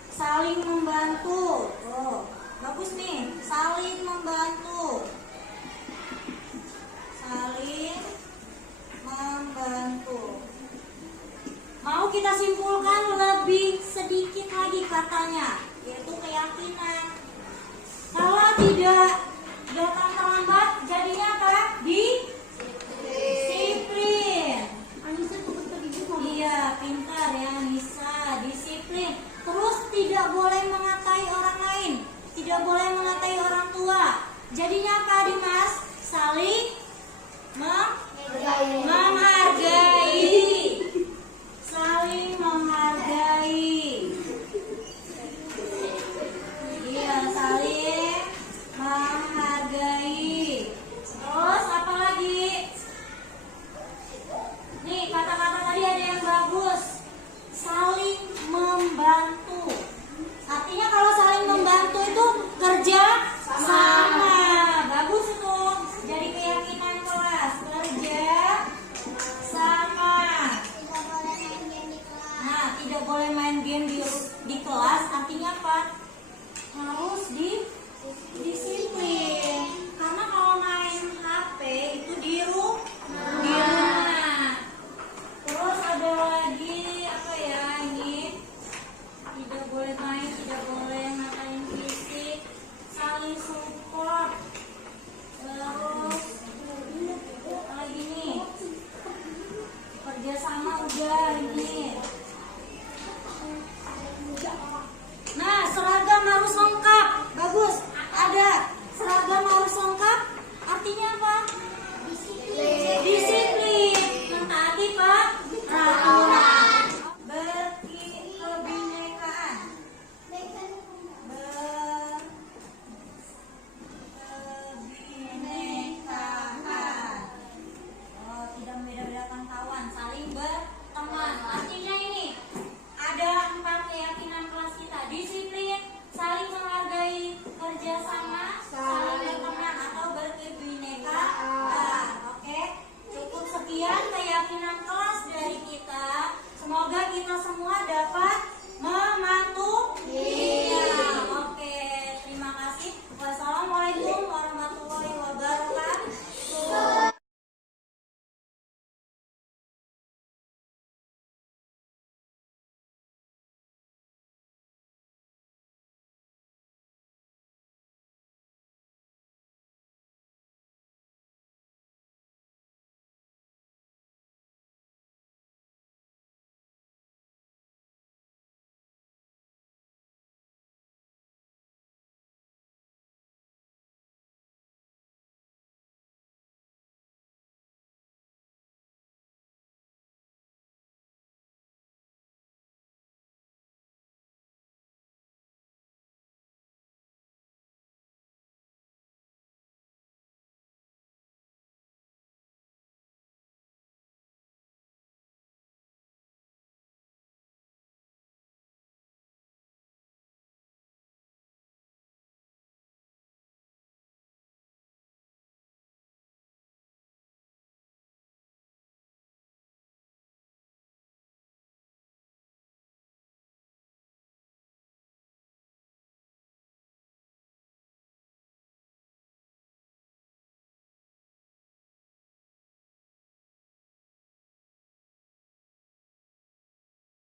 Saling membantu. Oh, bagus nih, saling membantu. Saling membantu. Mau kita simpulkan lebih sedikit lagi katanya, yaitu keyakinan. Kalau tidak datang terlambat, jadinya apa? Disiplin. Iya, pintar ya Nisa. Disiplin. Terus tidak boleh mengatai orang lain, tidak boleh mengatai orang tua. Jadinya apa Dimas? Saling menghargai. Saling menghargai. Iya, saling menghargai. Terus apa lagi? Nih, kata-kata tadi ada yang bagus. Saling membantu. Artinya kalau saling membantu itu kerja sama. Bagus itu. Jadi keyakinan kelas, kerja sama. Nah, tidak boleh main game di kelas. Artinya apa? Harus disiplin. Karena kalau main HP itu di rumah. Terus ada lagi apa ya ini? Tidak boleh main, tidak boleh ngatain fisik, saling support. Terus apa lagi nih? Kerjasama udah ini. Nah, seragam harus lengkap. Bagus. Ada seragam harus lengkap. Artinya apa? Disiplin. Mentaati peraturan. Berkebinekaan. Berkebinekaan. Oh, tidak membeda-bedakan kawan, saling berteman. Artinya ini ada 4 keyakinan kelas kita. Disiplin, saling menghargai, kerjasama, saling berteman atau berkebinekaan. Oke, cukup sekian keyakinan kelas.